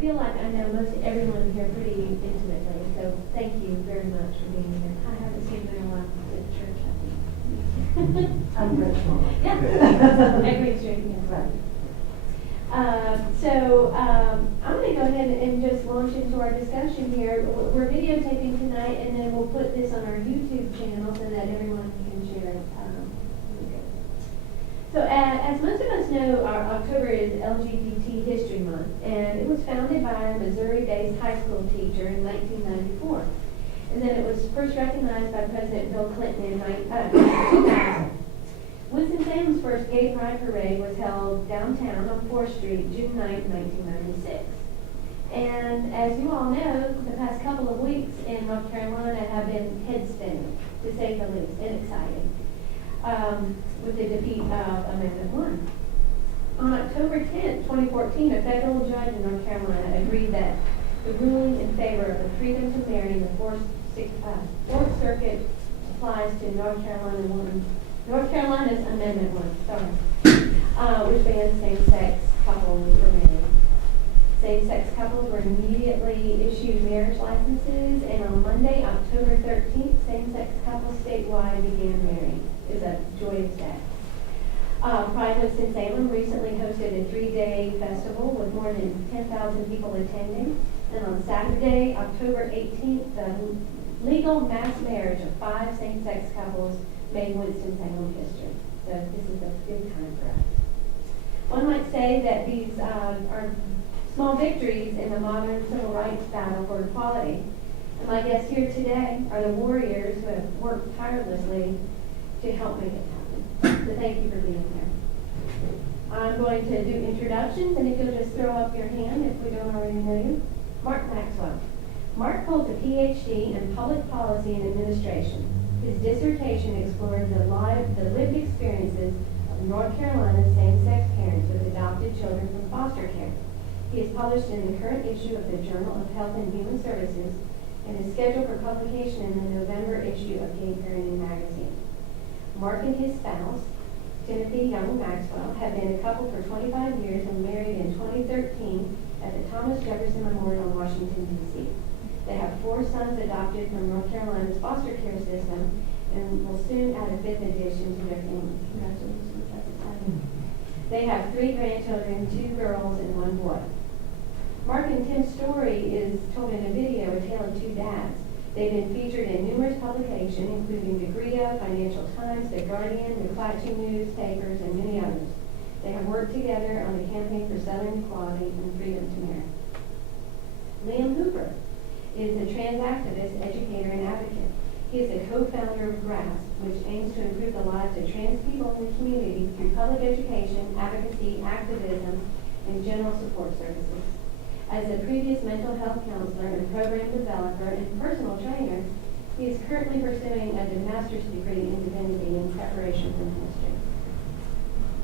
feel like I know most everyone here pretty intimately, so thank you very much for being here. I haven't seen you in a while at church, I think. I'm grateful. Yeah. Everything's straight, yeah. Right. I'm going to go ahead and just launch into our discussion here. We're videotaping tonight, and then we'll put this on our YouTube channel so that everyone can share it. So as most of us know, our October is LGBT History Month, and it was founded by a Missouri-based high school teacher in 1994. And then it was first recognized by President Bill Clinton in 2000. Winston-Salem's first gay pride parade was held downtown on 4th Street, June 9, 1996. And as you all know, the past couple of weeks in North Carolina have been head-spinning, to say the least, and exciting, with the defeat of Amendment 1. On October 10, 2014, a federal judge in North Carolina agreed that the ruling in favor of the freedom to marry in the Fourth Circuit applies to North Carolina's Amendment 1, which bans same-sex couples from marrying. Same-sex couples were immediately issued marriage licenses, and on Monday, October 13th, same-sex couples statewide began marrying. It was a joyous day. Pride Winston-Salem recently hosted a 3-day festival with more than 10,000 people attending, and on Saturday, October 18th, the legal mass marriage of 5 same-sex couples made Winston-Salem history. So this is a big time for us. One might say that these are small victories in the modern civil rights battle for equality. And my guests here today are the warriors who have worked tirelessly to help make it happen. So thank you for being here. I'm going to do introductions, and if you'll just throw up your hand if we don't already know you. Mark Maxwell. Mark holds a PhD in public policy and administration. His dissertation explored the lived experiences of North Carolina's same-sex parents with adopted children from foster care. He is published in the current issue of the Journal of Health and Human Services and is scheduled for publication in the November issue of Gay Parenting magazine. Mark and his spouse, Timothy Young Maxwell, have been a couple for 25 years and married in 2013 at the Thomas Jefferson Memorial in Washington, D.C. They have 4 sons adopted from North Carolina's foster care system and will soon add a 5th addition to their family. Congratulations, that's exciting. They have 3 grandchildren, 2 girls and 1 boy. Mark and Tim's story is told in a video, A Tale of Two Dads. They've been featured in numerous publications, including the Grio, Financial Times, The Guardian, the McClatchy newspapers, and many others. They have worked together on the campaign for Southern equality and freedom to marry. Liam Hooper is a trans activist, educator, and advocate. He is the co-founder of GRASP, which aims to improve the lives of trans people in the community through public education, advocacy, activism, and general support services. As a previous mental health counselor and program developer and personal trainer, he is currently pursuing a master's degree in divinity in preparation for ministry.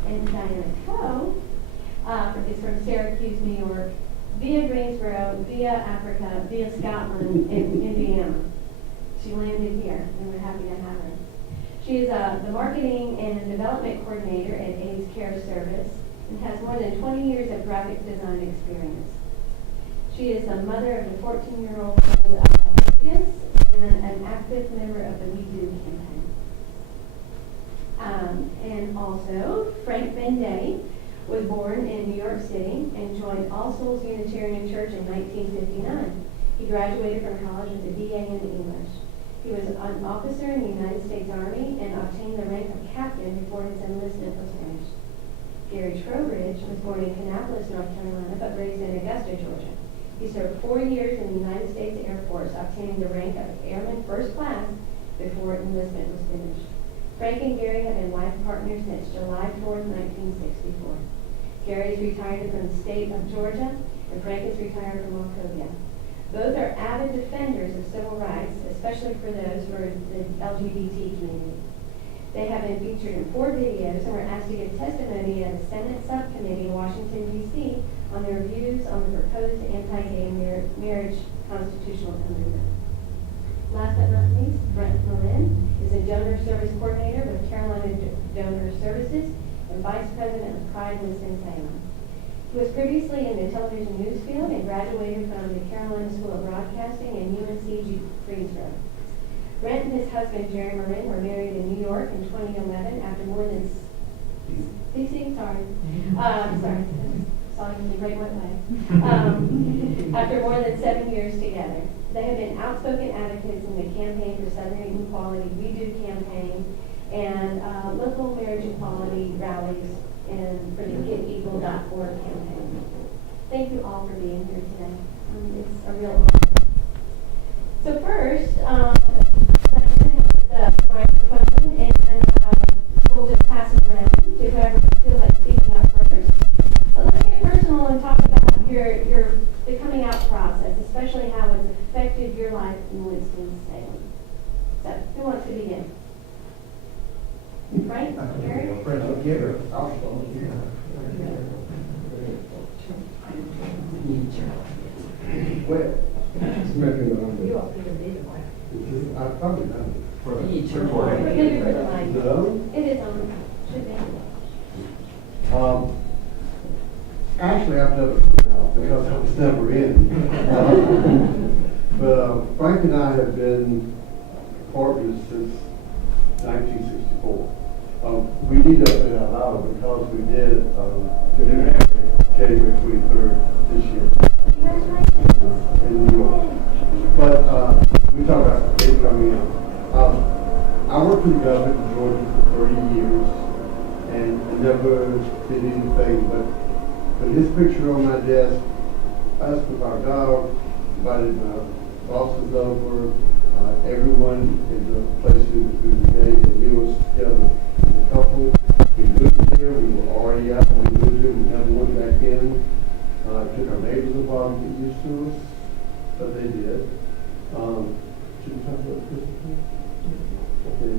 And Diana Coe is from Syracuse, New York, via Greensboro, via Africa, via Scotland, and Indiana. She landed here, and we're happy to have her. She is the marketing and development coordinator at AIDS Care Service and has more than 20 years of graphic design experience. She is the mother of the 14-year-old Lucas and an active member of the We Do campaign. And also, Frank Benedetti was born in New York City and joined All Souls Unitarian Church in 1959. He graduated from college with a BA in English. He was an officer in the United States Army and obtained the rank of captain before his enlistment was finished. Gary Trowbridge was born in Kannapolis, North Carolina, but raised in Augusta, Georgia. He served 4 years in the United States Air Force, obtaining the rank of Airman First Class before enlistment was finished. Frank and Gary have been life partners since July 4, 1964. Gary is retired from the state of Georgia, and Frank is retired from Wachovia. Both are avid defenders of civil rights, especially for those who are the LGBT community. They have been featured in 4 videos and were asked to give testimony at a Senate subcommittee in Washington, D.C. on their views on the proposed anti-gay marriage constitutional amendment. Last but not least, Brent Morin is a donor service coordinator with Carolina Donor Services and Vice President of Pride Winston-Salem. He was previously in the television news field and graduated from the Carolina School of Broadcasting and UNC Greensboro. Brent and his husband, Jerry Morin, were married in New York in 2011 after more than after more than 7 years together. They have been outspoken advocates in the campaign for Southern Equality, We Do campaign, and local marriage equality rallies and for the GetEqual.org campaign. Thank you all for being here today. It's a real honor. So first, the microphone, and we'll just pass it around to whoever feels like speaking up first. But let's get personal and talk about the coming out process, especially how it's affected your life in Winston-Salem. So, who wants to begin? Frank? Gary? I'll start here. Well, it's making it on You all feel big, right? I probably done it. Maybe for the mic. No? It is on. Should be. Actually, I've never come out because I was never in. But Frank and I have been partners since 1964. We need to say that out loud because we did January 23rd this year in New York. But we talk about it coming out. I worked in government in Georgia for 30 years and never did anything but put his picture on my desk, us with our dog, invited my bosses over, everyone in the place who engaged and knew us together as a couple. We moved here, we were already out, when we moved here, we never went back in. Took our neighbors a while to get used to us, but they did. Should we talk about Christmas? Okay.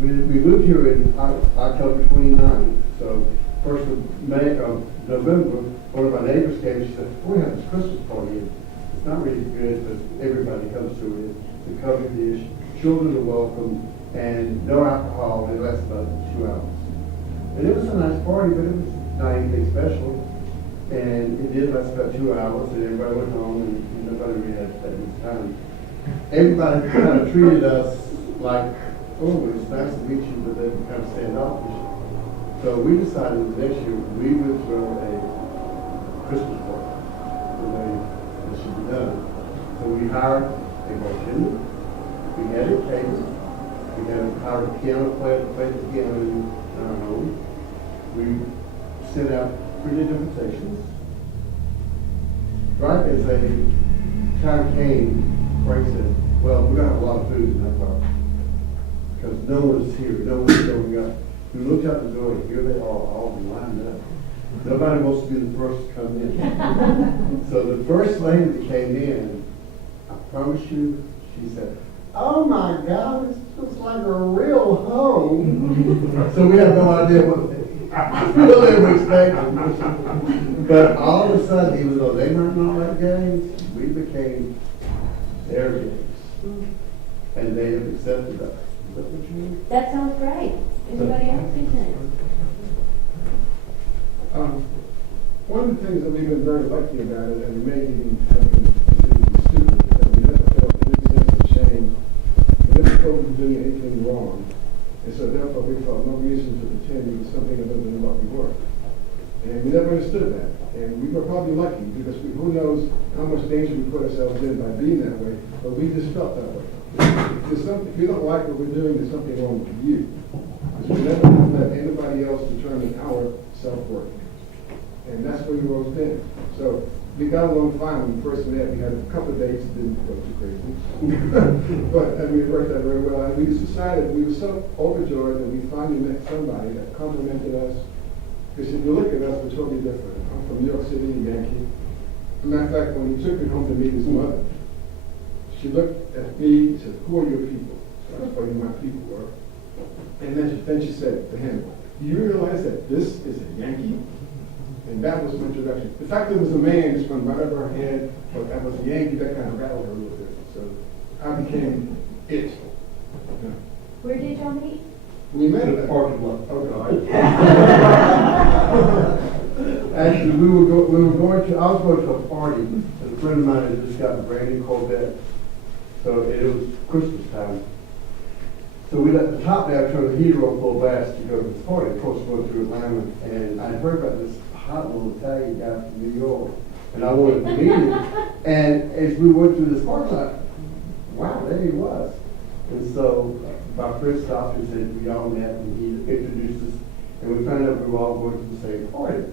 We moved here in October 29th, so 1st of November, one of our neighbors came and she said, we have this Christmas party. It's not really good, but everybody comes to it. It's a covered dish, children are welcome, and no alcohol. It lasts about 2 hours. And it was a nice party, but it was not anything special. And it did last about 2 hours, and everybody went home, and nobody really had that much time. Everybody kind of treated us like, oh, it's nice to meet you, but they were kind of standoffish. So we decided next year we would throw a Christmas party the way it should be done. So we hired a bartender, we had it catered, we hired a piano player to play the piano in our home. We sent out 3 invitations. Right as a time came, Frank said, well, we're going to have a lot of food in that party because no one's here, no one's showing up. We looked out the door and here they are all lined up. Nobody wants to be the first to come in. So the first lady that came in, I promise you, she said, oh my God, this looks like a real home. So we had no idea what they were expecting. But all of a sudden, even though they might not like games, we became their games. And they have accepted us. Is that what you mean? That sounds great. Anybody else think that? One of the things that we've been very lucky about it, and we may even have been considered stupid, is that we never felt any sense of shame. We never felt we were doing anything wrong. And so therefore we felt no reason to pretend we were something other than what we were. And we never understood that. And we were probably lucky because who knows how much danger we put ourselves in by being that way, but we just felt that way. If you don't like what we're doing, there's something wrong with you. Because we never let anybody else determine our self-worth. And that's where we've always been. So we got along fine when we first met. We had a couple of dates that didn't go too crazy. But we worked out very well. And we decided, we were so overjoyed that we finally met somebody that complimented us. Because if you look at us, we're totally different. I'm from New York City, a Yankee. As a matter of fact, when he took me home to meet his mother, she looked at me and said, who are your people? So I told you who my people were. And then she said to him, do you realize that this is a Yankee? And that was my introduction. The fact that it was a man just went right over her head, but that was a Yankee, that kind of rattled her a little bit. So I became it. Yeah. Where did y'all meet? We met at The parking lot. Oh, God. Actually, we were going to, I was going to a party, and a friend of mine had just got a brand new Corvette. So it was Christmas time. So we let the top down, turn the heater on full blast to go to this party. Of course, we went through Atlanta, and I heard about this hot little Italian guy from New York, and I wanted to meet him. And as we went through this parking lot, wow, there he was. And so my friend stopped and said, we all met, and he introduced us, and we found out we were all going to the same party.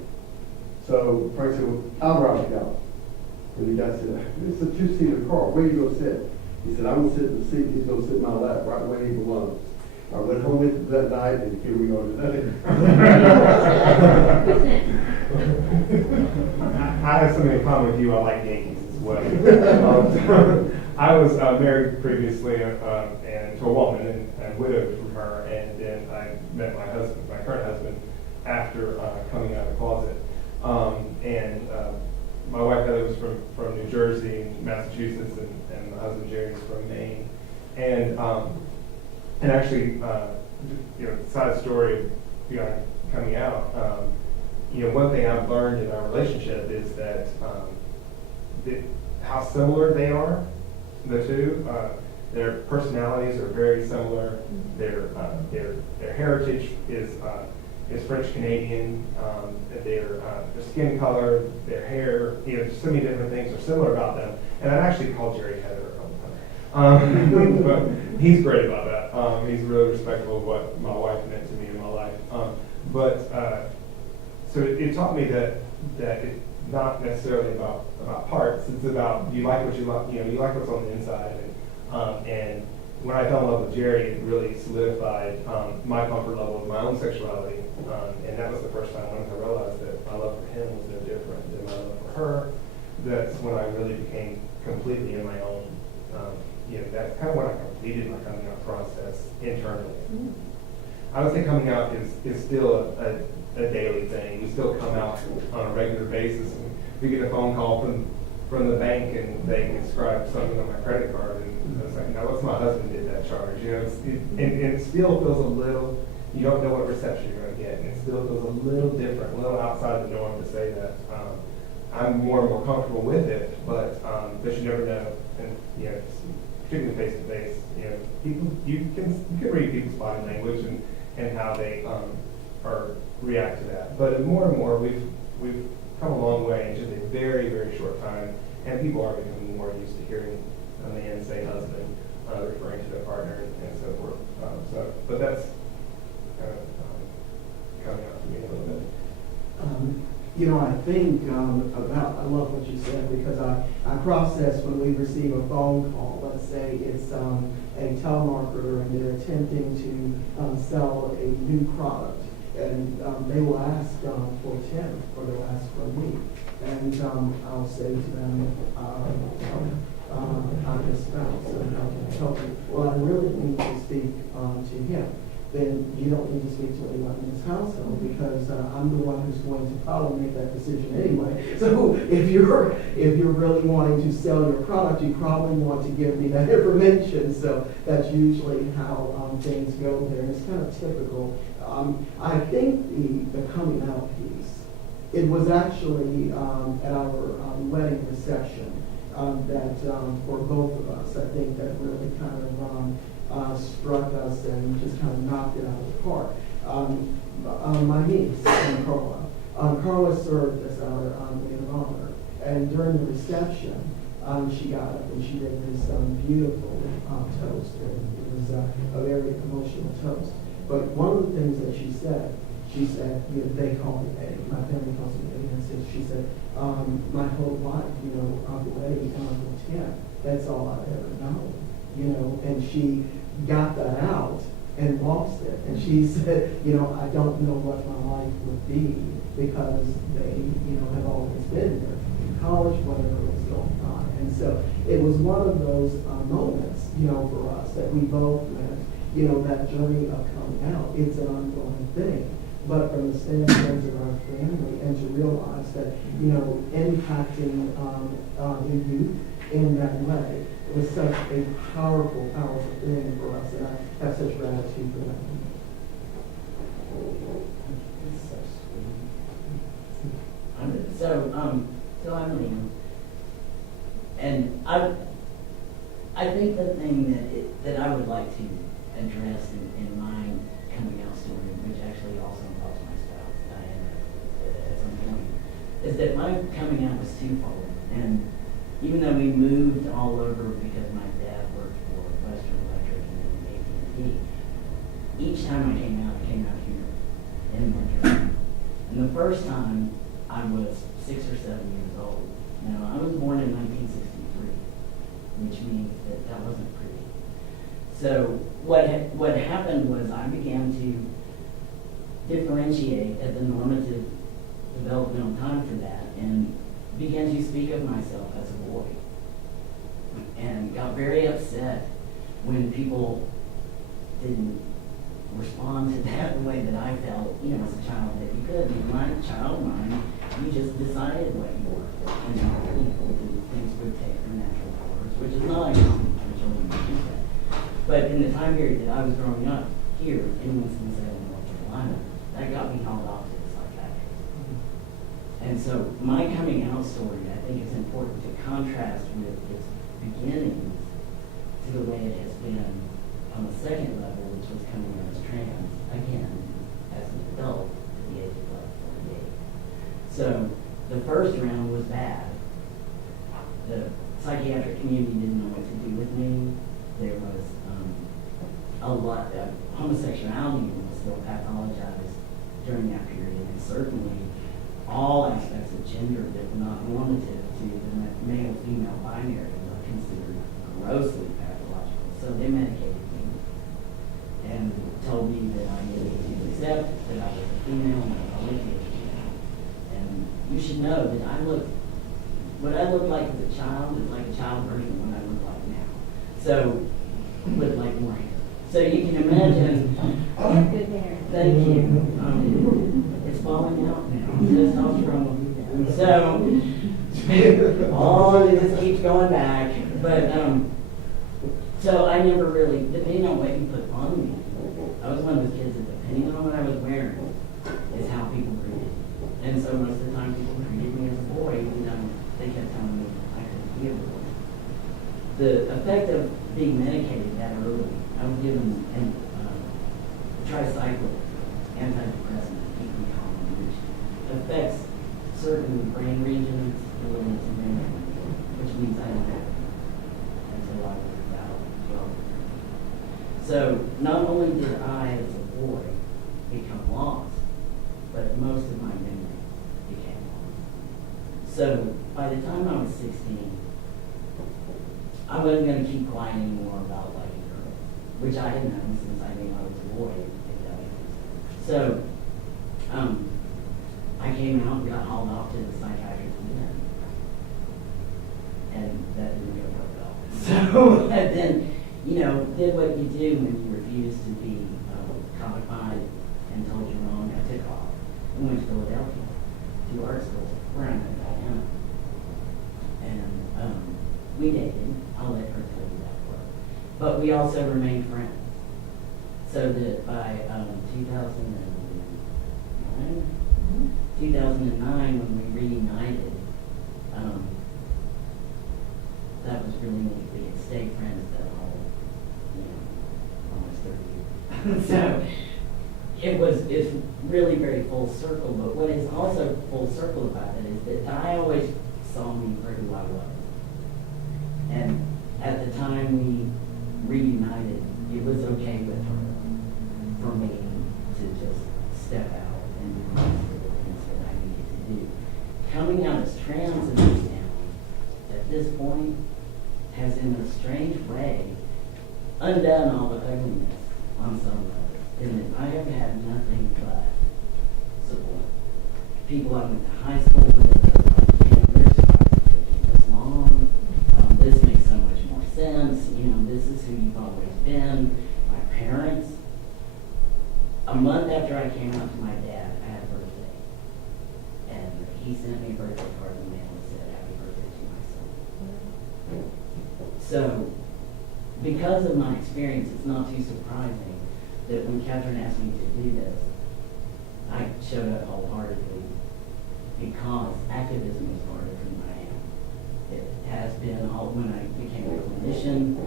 So Frank said, well, I'll ride y'all. And the guy said, it's a two-seater car, where you gonna sit? He said, I'm gonna sit in the seat, he's gonna sit in my lap, right where he belongs. I went home with him that night, and here we are today. I have something in common with you. I like Yankees as well. I was married previously and to a woman and widowed from her, and then I met my husband, my current husband, after coming out of the closet. My wife Heather was from New Jersey, Massachusetts, and my husband Jerry is from Maine. And actually, side story of coming out. One thing I've learned in our relationship is that how similar they are, the two. Their personalities are very similar. Their heritage is French Canadian. Their skin color, their hair, so many different things are similar about them. And I've actually called Jerry Heather a couple times. But he's great about that. He's really respectful of what my wife meant to me in my life. So it taught me that it's not necessarily about parts. It's about you like what you like. You like what's on the inside. And when I fell in love with Jerry, it really solidified my comfort level with my own sexuality. And that was the first time once I realized that my love for him was no different than my love for her. That's when I really became completely in my own. That's kind of when I completed my coming out process internally. Mm-hmm. I would say coming out is still a daily thing. We still come out on a regular basis. And we get a phone call from the bank, and they inscribe something on my credit card, and I was like, "No, what's my husband did that charge?" And it still feels a little. You don't know what reception you're going to get, and it still feels a little different, a little outside the norm to say that. I'm more and more comfortable with it, but you never know, and particularly face to face, people you can read people's body language and how they react to that. But more and more, we've come a long way in just a very, very short time, and people are becoming more used to hearing a man say husband, referring to their partner, and so forth. But that's kind of coming out to me a little bit. I think I love what you said, because I process when we receive a phone call. Let's say it's a telemarketer and they're attempting to sell a new product, and they will ask for Tim, or they'll ask for me, and I'll say to them, I'm his spouse, and how can I help you? Well, I really need to speak to him. Then you don't need to speak to anyone in this household, because I'm the one who's going to probably make that decision anyway. So if you're really wanting to sell your product, you probably want to give me that information. So that's usually how things go there. And it's kind of typical. I think the coming out piece, it was actually at our wedding reception that for both of us, I think that really kind of struck us and just kind of knocked it out of the park. My niece, Carla. Carla served as our maid of honor, and during the reception, she got up and she did this beautiful toast, and it was a very emotional toast. But one of the things that she said, they call me Eddie, my family calls me Eddie, and she said, my whole life, Uncle Eddie and Uncle Tim, that's all I've ever known. And she got that out and lost it. And she said, I don't know what my life would be, because they, have always been there in college, whatever was going on. And so it was one of those moments, for us that we both met, that journey of coming out. It's an ongoing thing. But from the standpoint of our family, and to realize that, impacting the youth in that way, it was such a powerful, powerful thing for us, and I have such gratitude for that. I'm going to So I'm Liam. And I think the thing that I would like to address in my coming out story, which actually also involves my spouse, Diana, at some point, is that my coming out was twofold. And even though we moved all over because my dad worked for Western Electric and then AT&T, each time I came out here in Montreal. And the first time I was 6 or 7 years old. Now, I was born in 1963, which means that wasn't pretty. So what happened was I began to differentiate at the normative developmental time for that and began to speak of myself as a boy. And got very upset when people didn't respond to that the way that I felt, as a child that you could. In my child mind, you just decided what you were. And things would take their natural course, which is not uncommon for children to do that. But in the time period that I was growing up here in Winston-Salem, North Carolina, that got me hauled off to the psychiatrist. And so my coming out story, I think it's important to contrast with its beginnings to the way it has been on the second level, which was coming out as trans, again, as an adult at the age of like 48. So the first round was bad. The psychiatric community didn't know what to do with me. There was a lot of homosexuality was still pathologized during that period, and certainly all aspects of gender that were not normative to the male-female binary were considered grossly pathological. So they medicated me and told me that I needed to accept that I was a female and I was a female. And you should know that what I looked like as a child is like a child version of what I look like now. So, with like more hair. So you can imagine. Good hair. Thank you. It's falling out now. Testosterone will do that. So, all of it just keeps going back. But, so I never really, depending on what you put on me, I was one of those kids that depending on what I was wearing is how people treated me. And so most of the time people treated me as a boy, even though they kept telling me I couldn't be a boy. The effect of being medicated that early, I was given tricyclic antidepressant, keep me calm, which affects certain brain regions related to memory, which means I don't have it until I was about 12. So not only did I, as a boy, become lost, but most of my memory became lost. So by the time I was 16, I wasn't going to keep quiet anymore about liking girls, which I had known since I knew I was a boy. So I came out and got hauled off to the psychiatrist again. And that didn't go well. So and then, did what you do when you refuse to be codified and told you're wrong. I took off and went to Philadelphia to art school where I met Diana. And we dated. I'll let her tell you that part. But we also remained friends. So that by 2009, when we reunited, that was really neat. We had stayed friends that whole, almost 30 years. So it's really very full circle. But what is also full circle about it is that Di always saw me for who I was. And at the time we reunited, it was okay with her for me to just step out and do the things that I needed to do. Coming out as trans in this town at this point has, in a strange way, undone all the ugliness on some level. And I have had nothing but support. People I went to high school with are like, we're surprised it took this long. This makes so much more sense. This is who you've always been. My parents. A month after I came out to my dad, I had a birthday. And he sent me a birthday card in the mail and said, happy birthday to my son. So, because of my experience, it's not too surprising that when Catherine asked me to do this, I showed up wholeheartedly because activism is part of who I am. It has been all when I became a clinician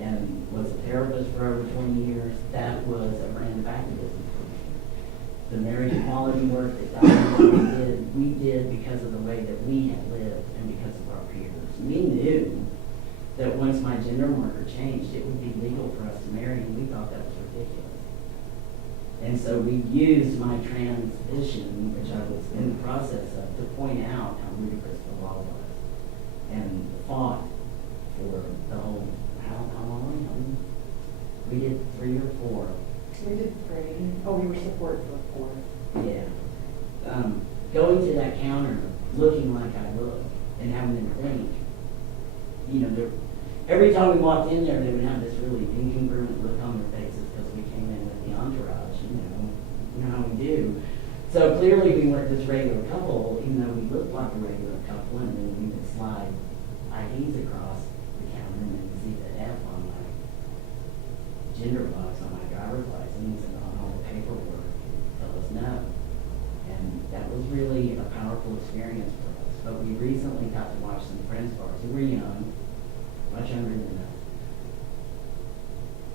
and was a therapist for over 20 years. That was a brand of activism for me. The marriage equality work that Dr. we did because of the way that we had lived and because of our peers. We knew that once my gender marker changed, it would be legal for us to marry, and we thought that was ridiculous. And so we used my transition, which I was in the process of, to point out how ludicrous the law was, and fought for the whole, how long? We did 3 or 4. We did 3. Oh, we were supported for 4. Yeah. Going to that counter, looking like I look, and having them think, every time we walked in there, they would have this really incongruent look on their faces because we came in with the entourage, you know how we do. So clearly we weren't this regular couple, even though we looked like a regular couple, and then we would slide IDs across the counter and then see the F on my gender box on my driver's license and on all the paperwork and tell us no. And that was really a powerful experience for us. But we recently got to watch some friends of ours who were young, much younger than us.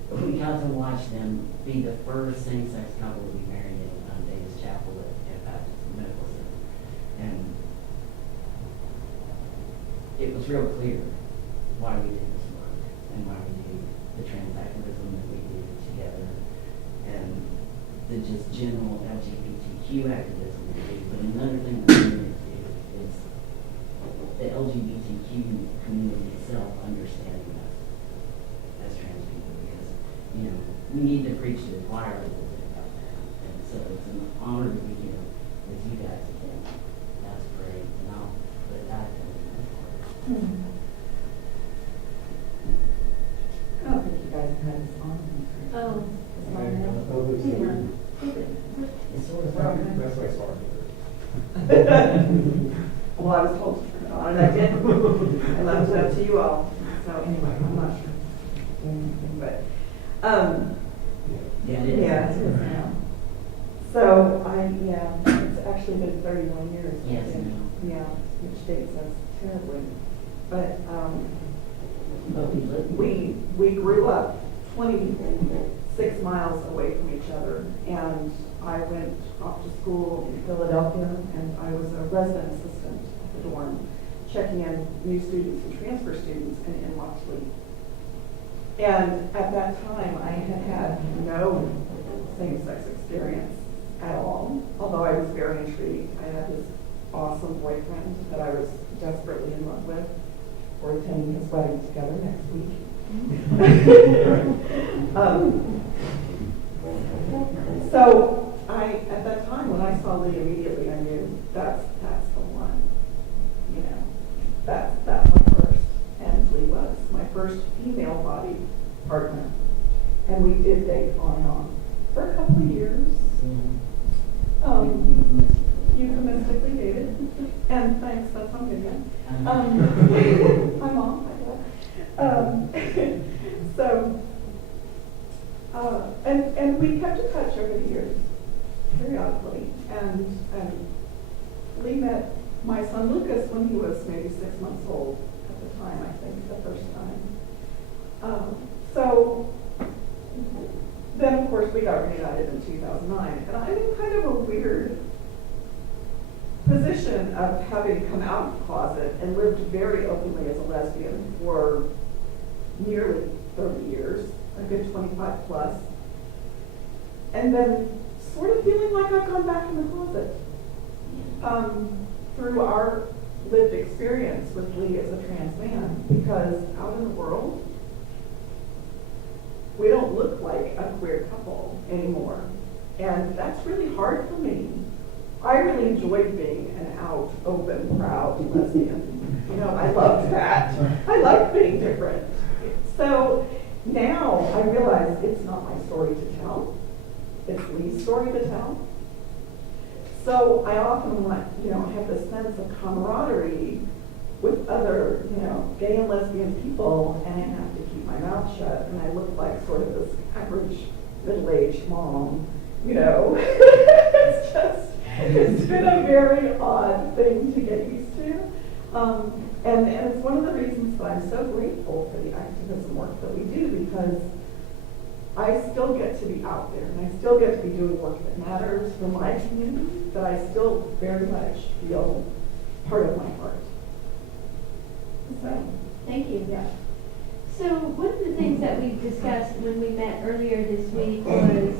But we got to watch them be the first same-sex couple to be married in Davis Chapel at Baptist Medical Center. And it was real clear why we did this work and why we do the trans activism that we do together and the just general LGBTQ activism that we do. But another thing that we need to do is the LGBTQ community itself understanding us as trans people, because we need to preach to the choir a little bit about that. And so it's an honor to be here with you guys again. That's great, and I'll put that in my part. I don't think you guys have had this on. Oh. It's sort of That's my smart. Well, I was told to turn it on, and I did. I left it up to you all. So anyway, I'm not sure. But, yeah, it is. yeah, it is now. So it's actually been 31 years. Yes, I think. I know. Yeah, which dates us terribly. But But we live. we grew up 26 miles away from each other, and I went off to school in Philadelphia, and I was a resident assistant at the dorm, checking in new students and transfer students in Locksley. And at that time, I had had no same-sex experience at all, although I was very intrigued. I had this awesome boyfriend that I was desperately in love with. We're attending his wedding together next week. So at that time, when I saw Lee immediately, I knew that's the one. That's my first. And Lee was my first female body partner. And we did date on and on for a couple of years. Euphemistically dated. And thanks, that's on video. My mom, and we kept in touch over the years, periodically. And Lee met my son Lucas when he was maybe 6 months old at the time, I think, the first time. So then, of course, we got reunited in 2009. And I'm in kind of a weird position of having come out of the closet and lived very openly as a lesbian for nearly 30 years, a good 25 plus, and then sort of feeling like I've gone back in the closet through our lived experience with Lee as a trans man, because out in the world, we don't look like a queer couple anymore, and that's really hard for me. I really enjoyed being an out, open, proud lesbian. I loved that. I liked being different. So now I realize it's not my story to tell. It's Lee's story to tell. So I often have this sense of camaraderie with other, gay and lesbian people, and I have to keep my mouth shut, and I look like sort of this average middle-aged mom, It's just, It's been a very odd thing to get used to. And it's one of the reasons that I'm so grateful for the activism work that we do, because I still get to be out there and I still get to be doing work that matters for my community, that I still very much feel part of my heart. So, Thank you. yeah. So one of the things that we discussed when we met earlier this week was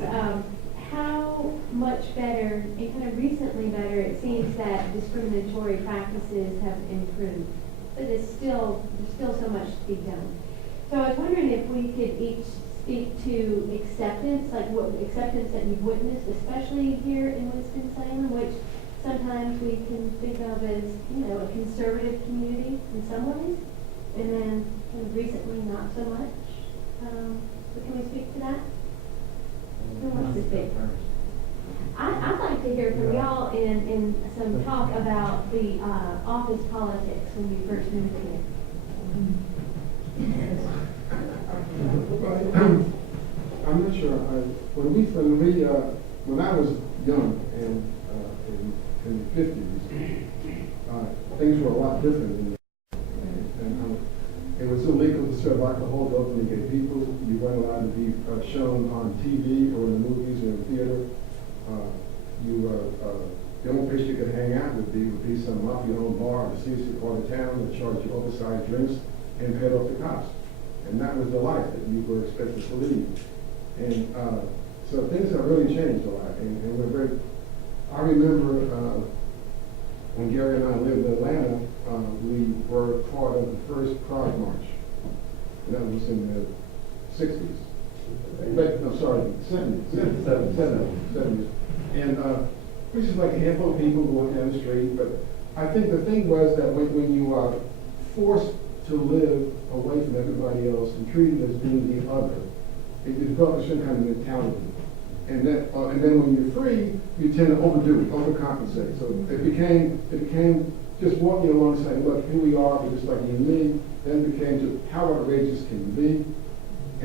how much better, and kind of recently better, it seems that discriminatory practices have improved. But there's still so much to be done. So I was wondering if we could each speak to acceptance, like what acceptance that you've witnessed, especially here in Winston-Salem, which sometimes we can think of as, a conservative community in some ways, and then kind of recently not so much. So can we speak to that? Who wants to speak? I'd like to hear from y'all in some talk about the office politics when you first moved here. I'm not sure. When I was young and in the 50s, things were a lot different. It was illegal to serve alcohol to openly gay people. You weren't allowed to be shown on TV or in the movies or in the theater. The only place you could hang out would be some mafia-owned bar in the seasick part of town that charged you oversized drinks and paid off the cops. And that was the life that you were expected to lead. And so things have really changed a lot. And we're very, I remember when Gary and I lived in Atlanta, we were part of the first Pride March. And that was in the 60s. No, sorry, 70s. And which is like a handful of people going down the street. But I think the thing was that when you are forced to live away from everybody else and treated as being the other, it developed a certain kind of mentality. And then when you're free, you tend to overdo it, overcompensate. So it became just walking along and saying, look, here we are, we're just like you and me. Then it became just how outrageous can you be?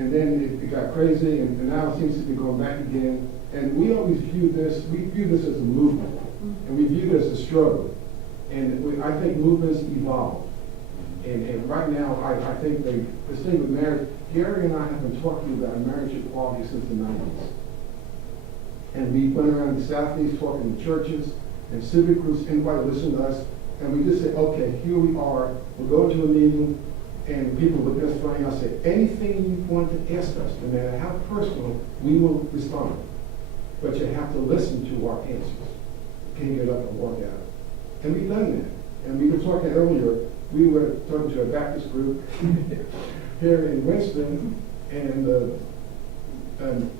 And then it got crazy, and now it seems to be going back again. And we always view this as a movement, and we view this as a struggle. And I think movements evolve. And right now, I think this thing with marriage, Gary and I have been talking about marriage equality since the 90s. And we went around the Southeast talking to churches and civic groups, anybody listen to us, and we just said, okay, here we are, we'll go to a meeting, and people look at us funny, I'll say, anything you want to ask us, no matter how personal, we will respond. But you have to listen to our answers. You can't get up and walk out. And we've done that. And we were talking earlier, we were talking to a Baptist group here in Winston, and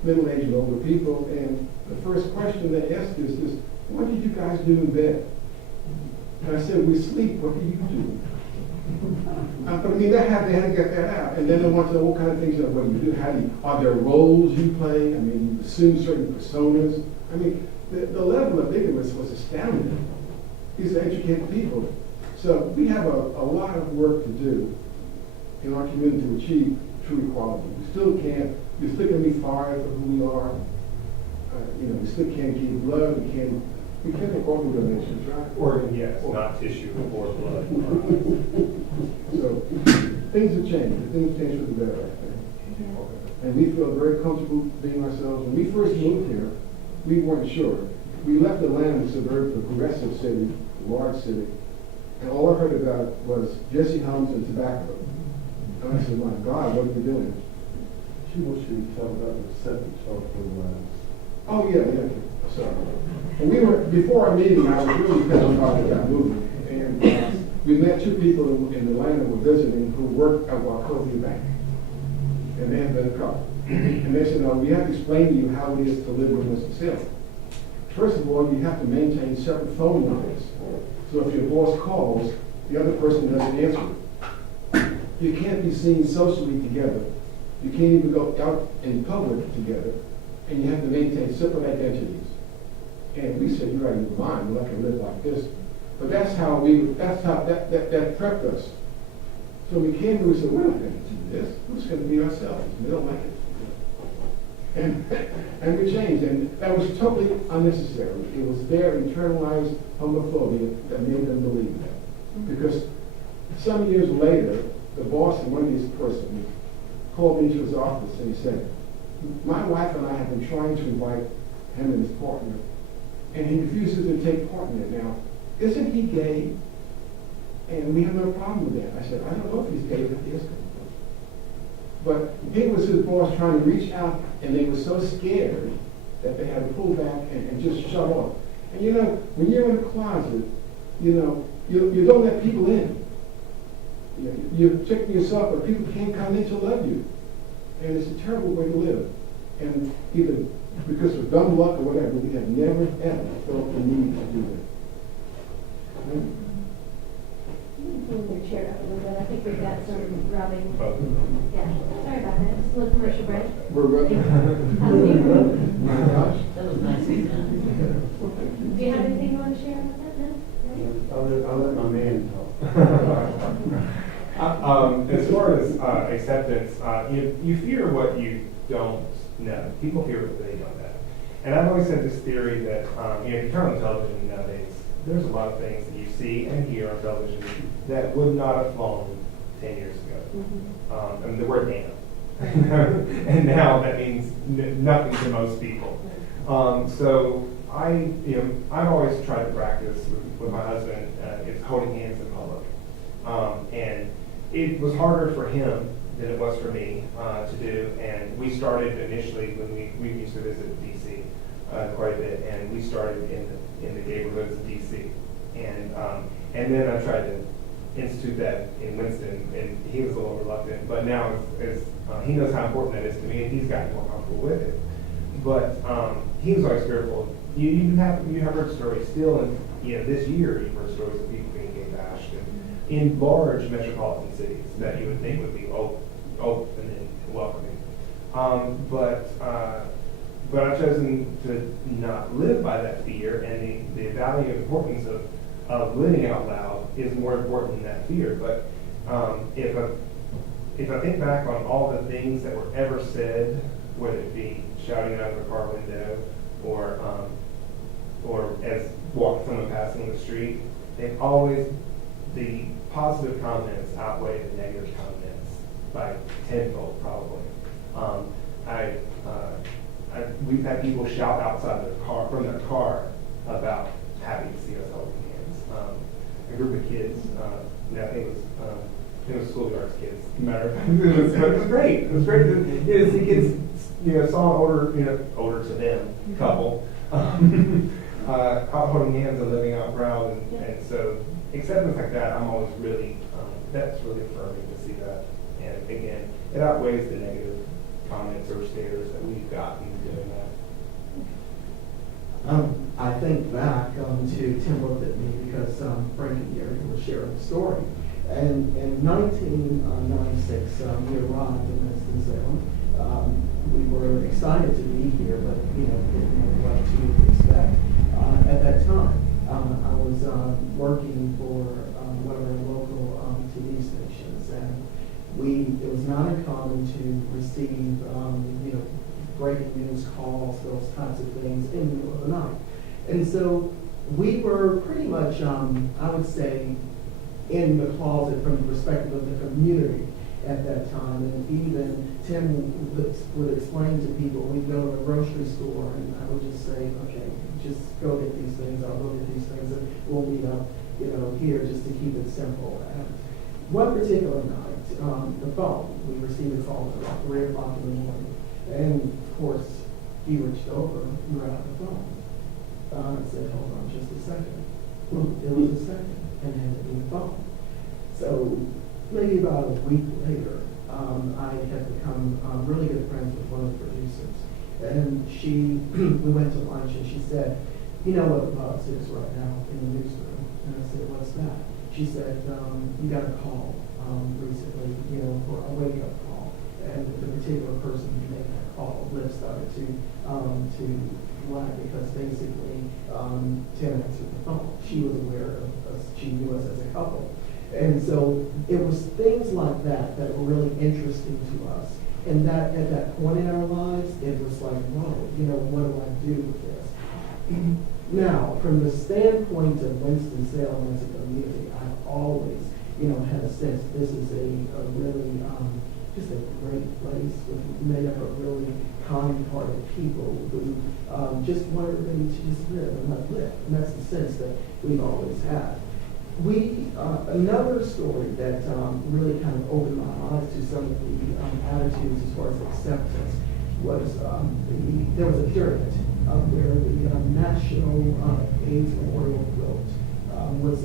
middle-aged and older people, and the first question they asked us is, what did you guys do in bed? And I said, we sleep, what do you do? But I mean, they had to get that out. And then they want to know what kind of things, what do you do? Are there roles you play? I mean, you assume certain personas. I mean, the level of ignorance was astounding. These are educated people. So we have a lot of work to do in our community to achieve true equality. We still can't, we still can be fired for who we are. We still can't give blood. We can't make organ donations, right? Organ, yes, not tissue or blood. So things have changed. Things have changed for the better, I think. And we feel very comfortable being ourselves. When we first moved here, we weren't sure. We left Atlanta, which is a very progressive city, a large city, and all I heard about was Jesse Helms and tobacco. And I said, my God, what are we doing? She wants you to tell about the septic talk for the last. Oh, yeah. Sorry. And we were, before our meeting, I was really petrified about moving. And we met two people in Atlanta who were visiting who worked at Wachovia Bank. And they had been a couple. And they said, no, we have to explain to you how it is to live in Winston-Salem. First of all, you have to maintain separate phone lines. So if your boss calls, the other person doesn't answer it. You can't be seen socially together. You can't even go out in public together. And you have to maintain separate identities. And we said, you're out of your mind, we're not going to live like this. But that prepped us. So we came here, we said, we're not going to do this. We're just going to be ourselves. And they don't like it. And we changed, and that was totally unnecessary. It was their internalized homophobia that made them believe that. Because some years later, the boss of one of these persons called me to his office and he said, my wife and I have been trying to invite him and his partner, and he refuses to take part in it. Now, isn't he gay? And we have no problem with that. I said, I don't know if he's gay, but he is gay. But he was his boss trying to reach out, and they were so scared that they had to pull back and just shut off. And you know, when you're in a closet, you don't let people in. You're protecting yourself, but people can't come in to love you. And it's a terrible way to live. And either because of dumb luck or whatever, we have never, ever felt the need to do that. Move your chair up a little bit. I think we've got some rubbing. Yeah, sorry about that. It's a little commercial break. We're ready. My gosh. That was nicely done. Do you have anything you want to share about that? No? I'll let my man talk. As far as acceptance, you fear what you don't know. People fear what they don't know. And I've always had this theory that, if you turn on television nowadays, there's a lot of things that you see and hear on television that would not have flown 10 years ago. Mm-hmm. I mean, the word nano. And now that means nothing to most people. So I've always tried to practice with my husband is holding hands in public. And it was harder for him than it was for me to do. And we started initially when we used to visit DC quite a bit, and we started in the neighborhoods of DC. And then I tried to institute that in Winston, and he was a little reluctant. But now he knows how important that is to me, and he's gotten more comfortable with it. But he was always fearful. You have heard stories still, and this year you've heard stories of people being gay bashed in large metropolitan cities that you would think would be open and welcoming. But I've chosen to not live by that fear, and the value and importance of living out loud is more important than that fear. But if I think back on all the things that were ever said, whether it be shouting out of a car window or as someone passing on the street, they've always, the positive comments outweigh the negative comments by tenfold probably. We've had people shout outside from their car about happy to see us holding hands. A group of kids, I think it was schoolyards kids. Matter of fact, it was great. It was great to see kids, saw an older to them couple out holding hands and living out proud, and so acceptance like that, I'm always really that's really affirming to see that. And again, it outweighs the negative comments or stares that we've gotten doing that. I think back to Tim looked at me because Frank and Gary were sharing the story. And in 1996, we arrived in Winston-Salem. We were excited to be here, but didn't know what to expect. At that time, I was working for one of our local TV stations, and it was not uncommon to receive breaking news calls, those types of things in the middle of the night. And so we were pretty much, I would say, in the closet from the perspective of the community at that time. And even Tim would explain to people, we'd go to a grocery store and I would just say, okay, just go get these things, I'll go get these things, and we'll meet up, here just to keep it simple. And one particular night, the phone, we received a call at about 3 o'clock in the morning. And of course, he reached over and grabbed the phone. And said, hold on just a second. It was a second, and handed me the phone. So maybe about a week later, I had become really good friends with one of the producers. And we went to lunch, and she said, you know what the buzz is right now in the newsroom? And I said, what's that? She said, you got a call recently, for a wake-up call. And the particular person who made that call, lips started to lag because basically Tim answered the phone. She was aware of us, she knew us as a couple. And so it was things like that that were really interesting to us. And that, at that point in our lives, it was like, whoa, you know, what do I do with this? Now, from the standpoint of Winston-Salem as a community, I've always, you know, had a sense this is a really, just a great place made up of really kind-hearted people who just want everybody to just live and let live. And that's the sense that we've always had. Another story that really kind of opened my eyes to some of the attitudes as far as acceptance was there was a period where the National AIDS Memorial quilt was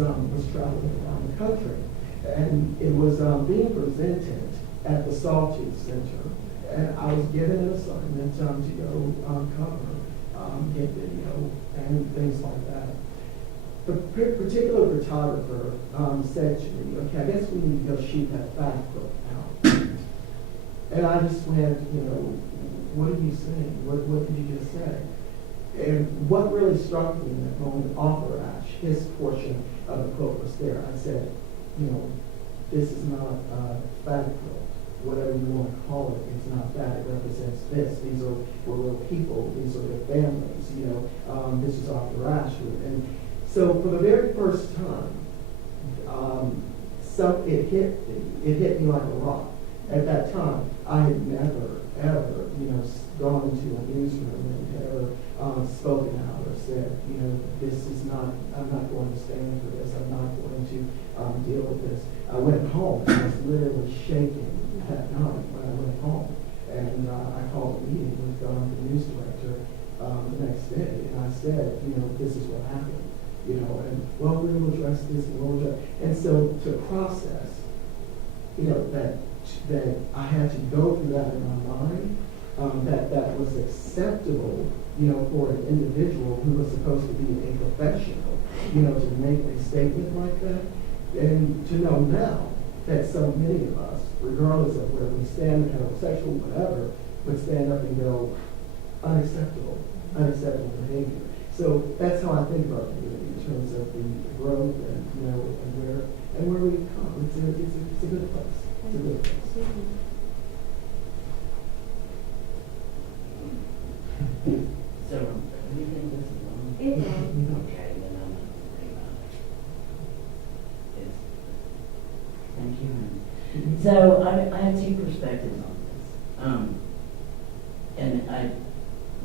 traveling around the country. And it was being presented at the Sawtooth Center. And I was given an assignment to go cover, get video, and things like that. The particular photographer said to me, okay, I guess we need to go shoot that fat quilt out. And I just went, you know, what are you saying? What did you just say? And what really struck me in that moment, Arthur Ashe, his portion of the quilt was there. I said, you know, this is not a fat quilt. Whatever you want to call it, it's not that. It represents this. These are real people. These are their families. You know, this is Arthur Ashe. And so for the very first time, it hit me like a rock. At that time, I had never, ever, you know, gone into a newsroom and had ever spoken out or said, you know, this is not, I'm not going to stand for this. I'm not going to deal with this. I went home and I was literally shaking that night when I went home. And I called a meeting with the news director the next day, and I said, you know, this is what happened. You know, and well, we will address this and we'll address. And so to process, you know, that I had to go through that in my mind, that was acceptable, you know, for an individual who was supposed to be a professional, you know, to make a statement like that. And to know now that so many of us, regardless of where we stand, heterosexual, whatever, would stand up and go, unacceptable behavior. So that's how I think about the community in terms of the growth and, you know, and where we come. It's a good place. It's a good place. So, do you think this is on? It's on. Okay, then I'm not worried about it. Thank you. So, I have two perspectives on this. And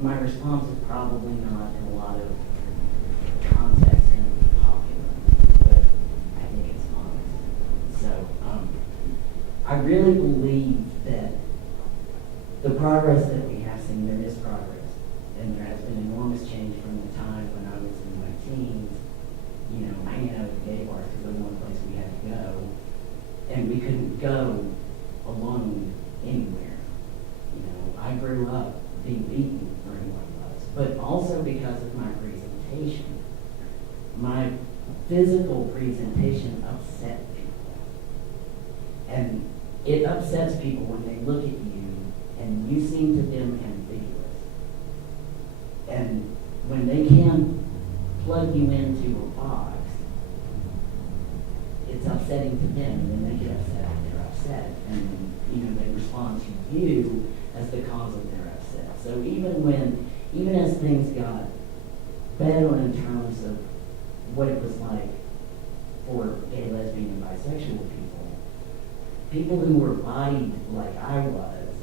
my response is probably not in a lot of context going to be popular, but I think it's honest. So, I really believe that the progress that we have seen, there is progress. And there has been enormous change from the time when I was in my teens, you know, hanging out at the gay bars because it was the one place we had to go. And we couldn't go alone anywhere. You know, I grew up being beaten where anyone was, but also because of my presentation. My physical presentation upset people. And it upsets people when they look at you and you seem to them ambiguous. And when they can't plug you into a box, it's upsetting to them, and then they get upset and they're upset. And, you know, they respond to you as the cause of their upset. So even as things got better in terms of what it was like for gay, lesbian, and bisexual people who were bodied like I was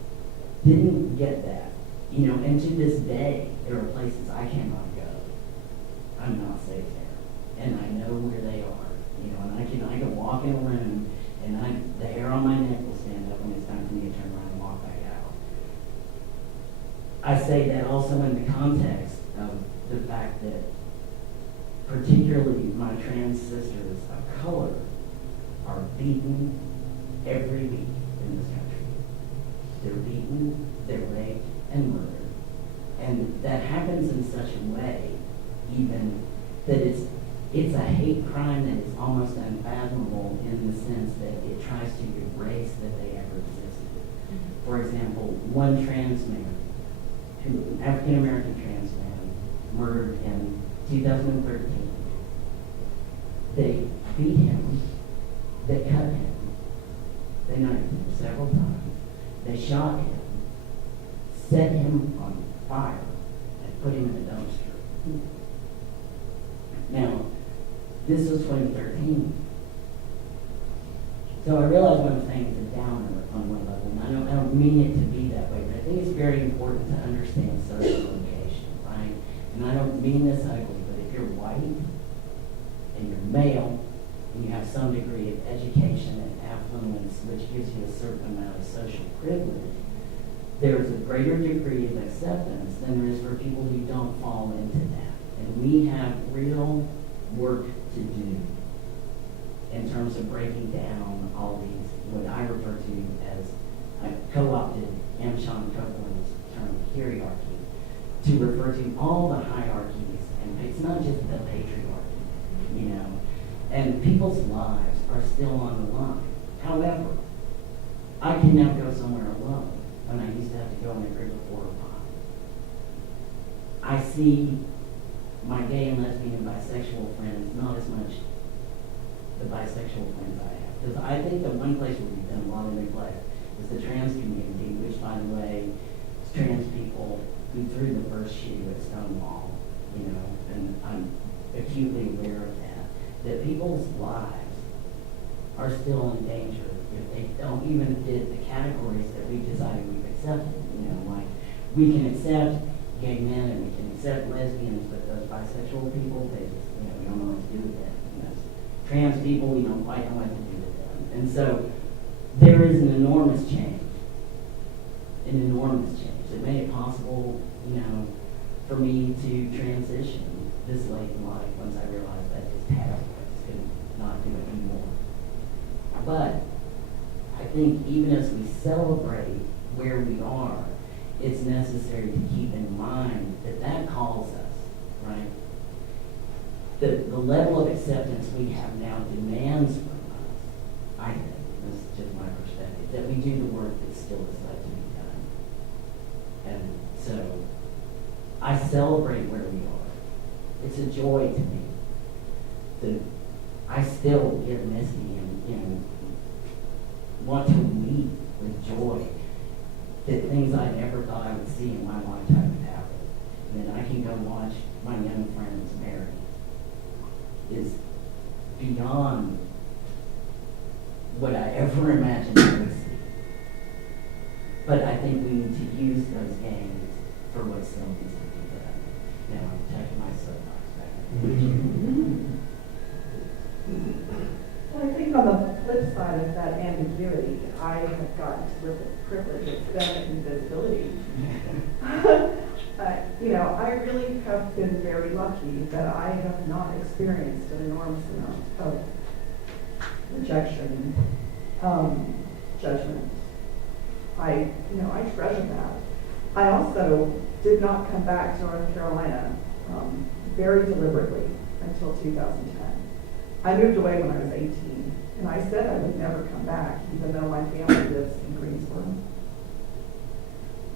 didn't get that. You know, and to this day, there are places I cannot go. I'm not safe there. And I know where they are. You know, and I can walk in a room and the hair on my neck will stand up when it's time for me to turn around and walk back out. I say that also in the context of the fact that particularly my trans sisters of color are beaten every week in this country. They're beaten, they're raped, and murdered. And that happens in such a way, even that it's a hate crime that is almost unfathomable in the sense that it tries to erase that they ever existed. For example, one trans man, an African American trans man, murdered in 2013. They beat him, they cut him, they knifed him several times, they shot him. was 2013. So I realize what I'm saying is a downer on one level, and I don't mean it to be that way, but I think it's very important to understand social location, right? And I don't mean this ugly, but if you're white and you're male and you have some degree of education and affluence, which gives you a certain amount of social privilege, there's a greater degree of acceptance than there is for people who don't fall into that. And we have real work to do in terms of breaking down all these, what I refer to as, I co-opted M. Sean Copeland's term hierarchy, to refer to all the hierarchies, and it's not just the patriarchy, you know, and people's lives are still on the line. However, I can now go somewhere alone when I used to have to go in a group of 4 or 5. I see my gay and lesbian and bisexual friends not as much the bisexual friends I have. Because I think the one place where we've done a lot of neglect is the trans community, which, by the way, is trans people who threw the first shoe at Stonewall, you know, and I'm acutely aware of that people's lives are still in danger if they don't even fit the categories that we've decided we've accepted. You know, like, we can accept gay men and we can accept lesbians, but those bisexual people, they just, you know, we don't know what to do with that. You know, trans people, we don't quite know what to do with them. And so there is an enormous change. It made it possible, you know, for me to transition this late in life once I realized that just happened. I just could not do it anymore. But I think even as we celebrate where we are, it's necessary to keep in mind that that calls us, right? The level of acceptance we have now demands from us, I think, this is just my perspective, that we do the work that still is left to be done. And so I celebrate where we are. It's a joy to me. I still get misty and want to weep with joy that things I never thought I would see in my lifetime would happen. And then I can go watch my young friends marry is beyond what I ever imagined I would see. But I think we need to use those gains for what still needs to be done. Now I'm taking my soapbox back. Well, I think on the flip side of that ambiguity, I have gotten terrific privilege of systemic invisibility. You know, I really have been very lucky that I have not experienced an enormous amount of rejection, judgment. I treasure that. I also did not come back to North Carolina very deliberately until 2010. I moved away when I was 18, and I said I would never come back, even though my family lives in Greensboro.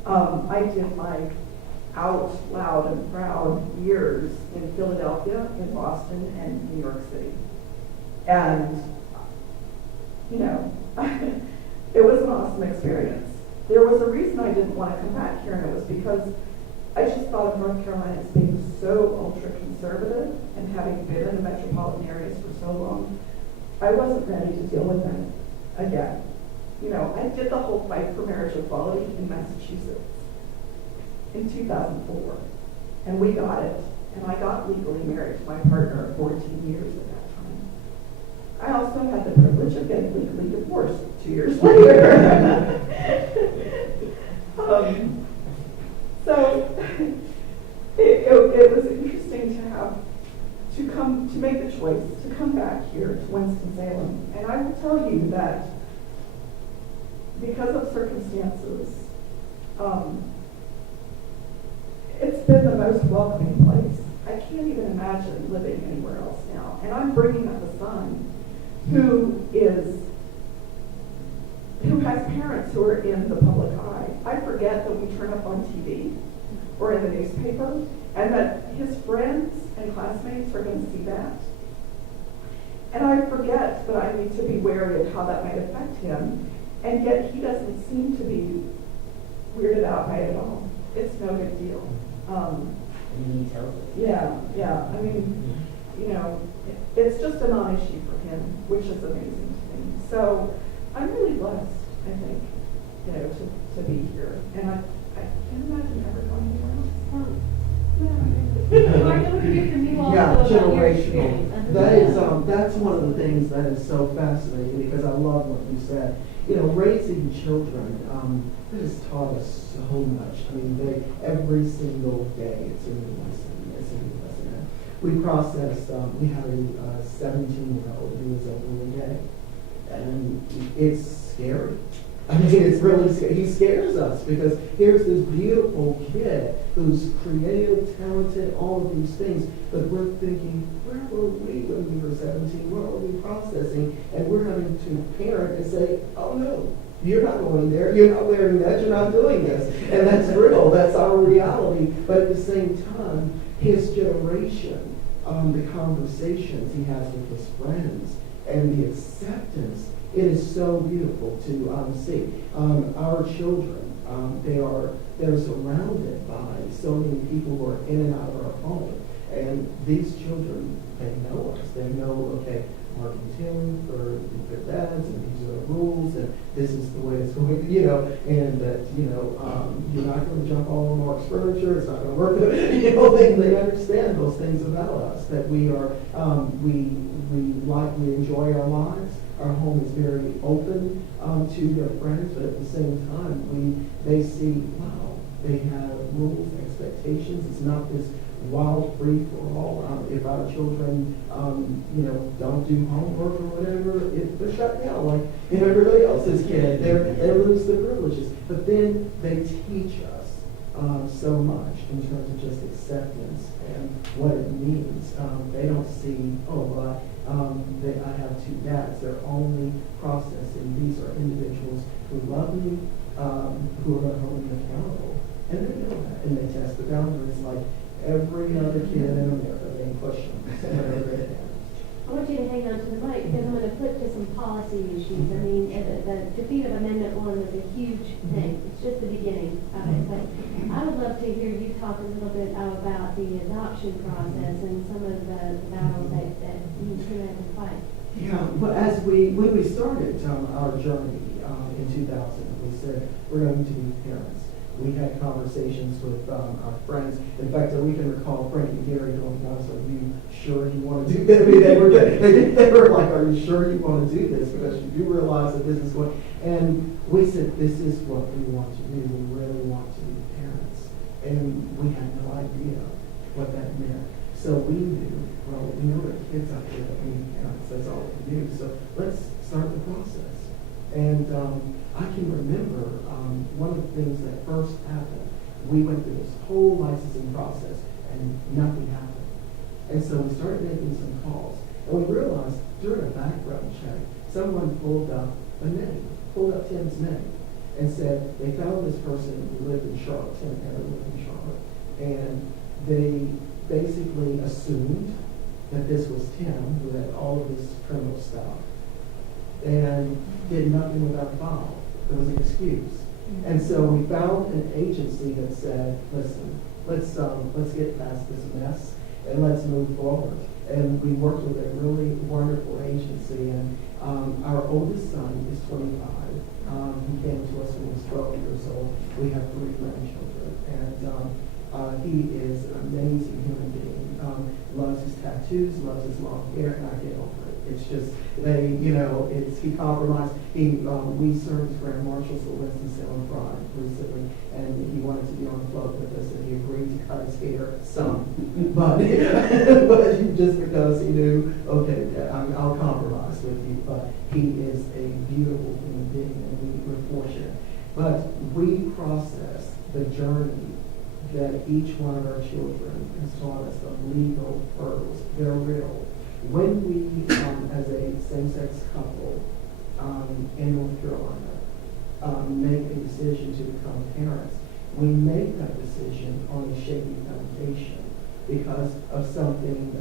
I did my out loud and proud years in Philadelphia, in Boston, and New York City. And, you know, it was an awesome experience. There was a reason I didn't want to come back here, and it was because I just thought of North Carolina as being so ultra-conservative, and having been in the metropolitan areas for so long, I wasn't ready to deal with that again. You know, I did the whole fight for marriage equality in Massachusetts in 2004, and we got it, and I got legally married to my partner of 14 years at that time. I also had the privilege of getting legally divorced 2 years later. So it was interesting to make the choice to come back here to Winston-Salem. And I will tell you that because of circumstances, it's been the most welcoming place. I can't even imagine living anywhere else now. And I'm bringing up a son who has parents who are in the public eye. I forget that we turn up on TV or in the newspaper, and that his friends and classmates are going to see that. And I forget that I need to be wary of how that might affect him, and yet he doesn't seem to be weirded out by it at all. It's no big deal. And he tells us. Yeah. I mean, you know, it's just a non-issue for him, which is amazing to me. So I'm really blessed, I think, to be here. And I can't imagine ever going anywhere else. I'd love to hear from you also Yeah, about your generational. experience. That is, that's one of the things that is so fascinating, because I love what you said. Raising children, it has taught us so much. I mean, every single day it's a new lesson. It's a new lesson. And we processed, we had a 17-year-old who was openly gay. And it's scary. I mean, it's really scary. He scares us, because here's this beautiful kid who's creative, talented, all of these things, but we're thinking, where were we when we were 17? What were we processing? And we're having to parent and say, oh no, you're not going there, you're not wearing that, you're not doing this. And that's real, that's our reality. But at the same time, his generation, the conversations he has with his friends, and the acceptance, it is so beautiful to see. Our children, they're surrounded by so many people who are in and out of our home. And these children, they know us. They know, okay, Mark and Tim are their dads, and these are the rules, and this is the way it's going, and that, you're not going to jump all on Mark's furniture, it's not going to work. They understand those things about us, that we are, we enjoy our lives. Our home is very open to their friends, but at the same time, they see, wow, they have rules, expectations. It's not this wild free for all. If our children, don't do homework or whatever, they're shut down like everybody else's kid. They lose their privileges. But then they teach us so much in terms of just acceptance and what it means. They don't see, I have two dads. They're only processing. These are individuals who love me, who are going to hold me accountable. And they know that. And they test the boundaries like every other kid in America. They push them whenever they can. I want you to hang on to the mic, because I'm going to flip to some policy issues. I mean, the defeat of Amendment 1 was a huge thing. It's just the beginning of it. But I would love to hear you talk a little bit about the adoption process and some of the battles that you two had to fight. Yeah, but when we started our journey in 2000, we said we're going to be parents. We had conversations with our friends. In fact, we can recall Frank and Gary going to us, are you sure you want to do this? I mean, they were like, are you sure you want to do this? Because you do realize that this is what, and we said, this is what we want to do. We really want to be parents. And we had no idea what that meant. So we knew, well, we know there are kids out there that need parents. That's all we knew. So let's start the process. And I can remember one of the things that first happened, we went through this whole licensing process and nothing happened. And so we started making some calls. And we realized during a background check, someone pulled up Tim's name and said they found this person who lived in Charlotte, Tim Perry lived in Charlotte. And they basically assumed that this was Tim, who had all of this criminal stuff, and did nothing without a file. There was an excuse. And so we found an agency that said, listen, let's get past this mess and let's move forward. And we worked with a really wonderful agency, and our oldest son is 25. He came to us when he was 12 years old. We have 3 grandchildren, and he is an amazing human being. Loves his tattoos, loves his long hair, and I get over it. It's just, he compromised. We served as Grand Marshals at Winston-Salem recently, and he wanted to be on the float with us, and he agreed to cut his hair some. but just because he knew, okay, I'll compromise with you. But he is a beautiful human being, and we're fortunate. But we process the journey that each one of our children has taught us, the legal hurdles. They're real. When we, as a same-sex couple in North Carolina, make a decision to become parents, we make that decision on a shaky foundation because of something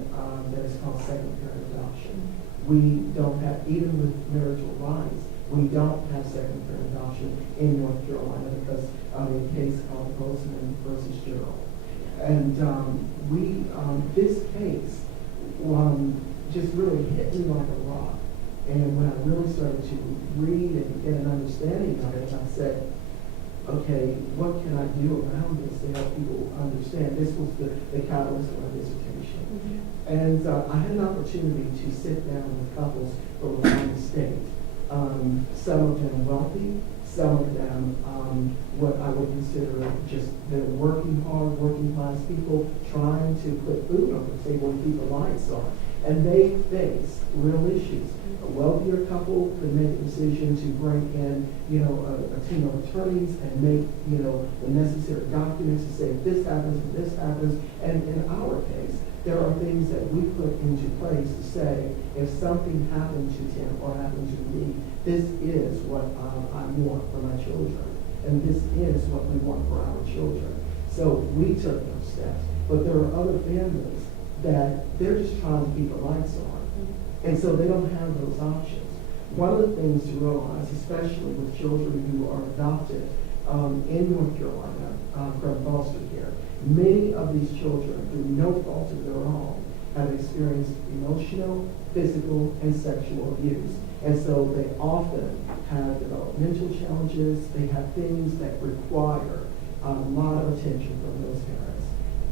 that is called second parent adoption. We don't have, even with marital rights, we don't have second parent adoption in North Carolina because of a case called Bozeman versus Gerald. And this case, just really hit me like a rock. And when I really started to read and get an understanding of it, I said, okay, what can I do around this to help people understand? This was the catalyst for my dissertation. And I had an opportunity to sit down with couples from around the state. Some of them wealthy, some of them what I would consider just they're working hard, working class people trying to put food on the table and keep the lights on. And they face real issues. A wealthier couple could make a decision to bring in, a team of attorneys and make, the necessary documents to say if this happens, if this happens. And in our case, there are things that we put into place to say, if something happened to Tim or happened to me, this is what I want for my children. And this is what we want for our children. So we took those steps. But there are other families that they're just trying to keep the lights on. And so they don't have those options. One of the things to realize, especially with children who are adopted in North Carolina from foster care, many of these children, through no fault of their own, have experienced emotional, physical, and sexual abuse. And so they often have developmental challenges. They have things that require a lot of attention from those parents.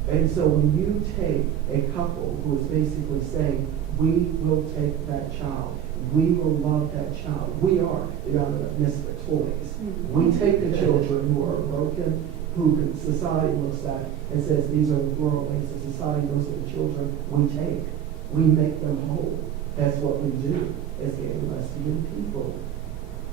And so when you take a couple who is basically saying, we will take that child, we will love that child. We are the misfit toys. We take the children who are broken, who society looks at and says these are the throwaways that society looks at the children, we take. We make them whole. That's what we do as gay and lesbian people.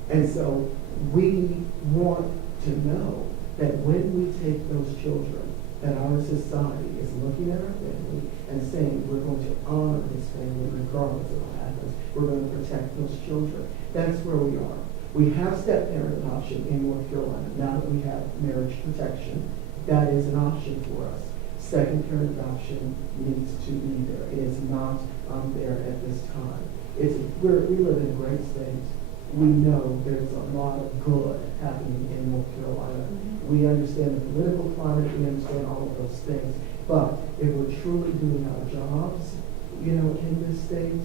And so we want to know that when we take those children, that our society is looking at our family and saying we're going to honor this family regardless of what happens. We're going to protect those children. That's where we are. We have step-parent adoption in North Carolina. Now that we have marriage protection, that is an option for us. Second-parent adoption needs to be there. It is not there at this time. We live in a great state. We know there's a lot of good happening in North Carolina. We understand the political climate, we understand all of those things. But if we're truly doing our jobs, in this state,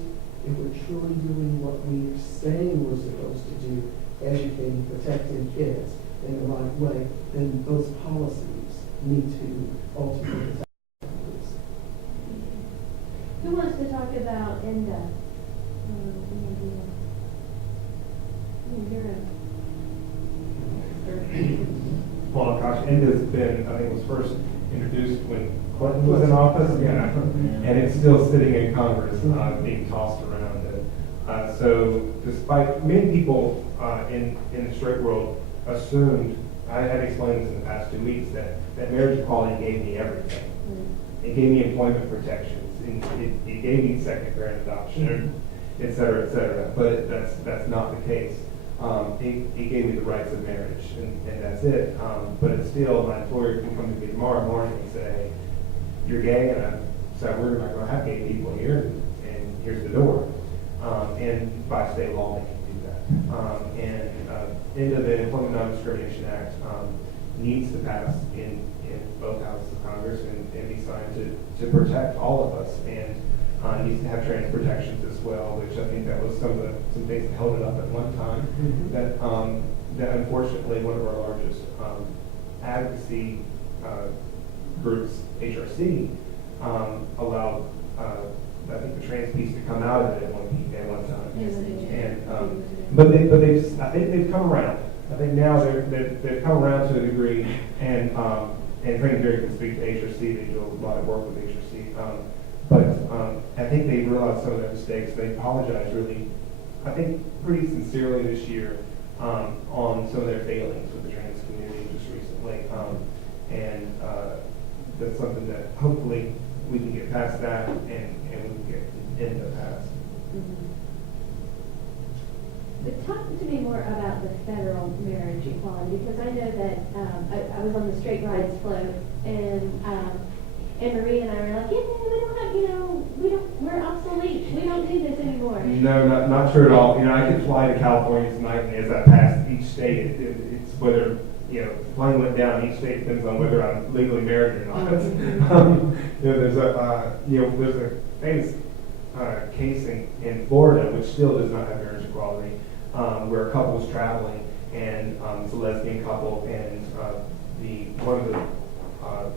if we're truly doing what we're saying we're supposed to do, educating, protecting kids in the right way, then those policies need to ultimately protect families. Who wants to talk about NWM? Well, gosh, NDA's been, I think it was first introduced when Clinton was in office, and it's still sitting in Congress, being tossed around. And so despite, many people in the straight world assumed, I had explained this in the past 2 weeks, that marriage equality gave me everything. It gave me employment protections, it gave me second-parent adoption, et cetera, but that's not the case. It gave me the rights of marriage, and that's it. But it's still, my employer can come to me tomorrow morning and say, you're gay, and I said, we're not going to have gay people here, and here's the door. And by state law, they can do that. Into the Employment Non-Discrimination Act needs to pass in both houses of Congress and be signed to protect all of us, and needs to have trans protections as well, which I think that was some things that held it up at one time. That unfortunately one of our largest advocacy groups, HRC, allowed I think the trans piece to come out of it at one time. And but I think they've come around. I think now they've come around to a degree, and Frank Benedetti can speak to HRC. They do a lot of work with HRC. But I think they realized some of their mistakes. They apologized really, I think, pretty sincerely this year on some of their failings with the trans community just recently. And that's something that hopefully we can get past that and we can get into the past. But talk to me more about the federal marriage equality, because I know that I was on the straight rights float, and Marie and I were like, we're obsolete. We don't do this anymore. No, not true at all. I could fly to California tonight, and as I passed each state, it's whether, the plane went down each state depends on whether I'm legally married or not. There's a famous case in Florida, which still does not have marriage equality, where a couple was traveling, and it's a lesbian couple, and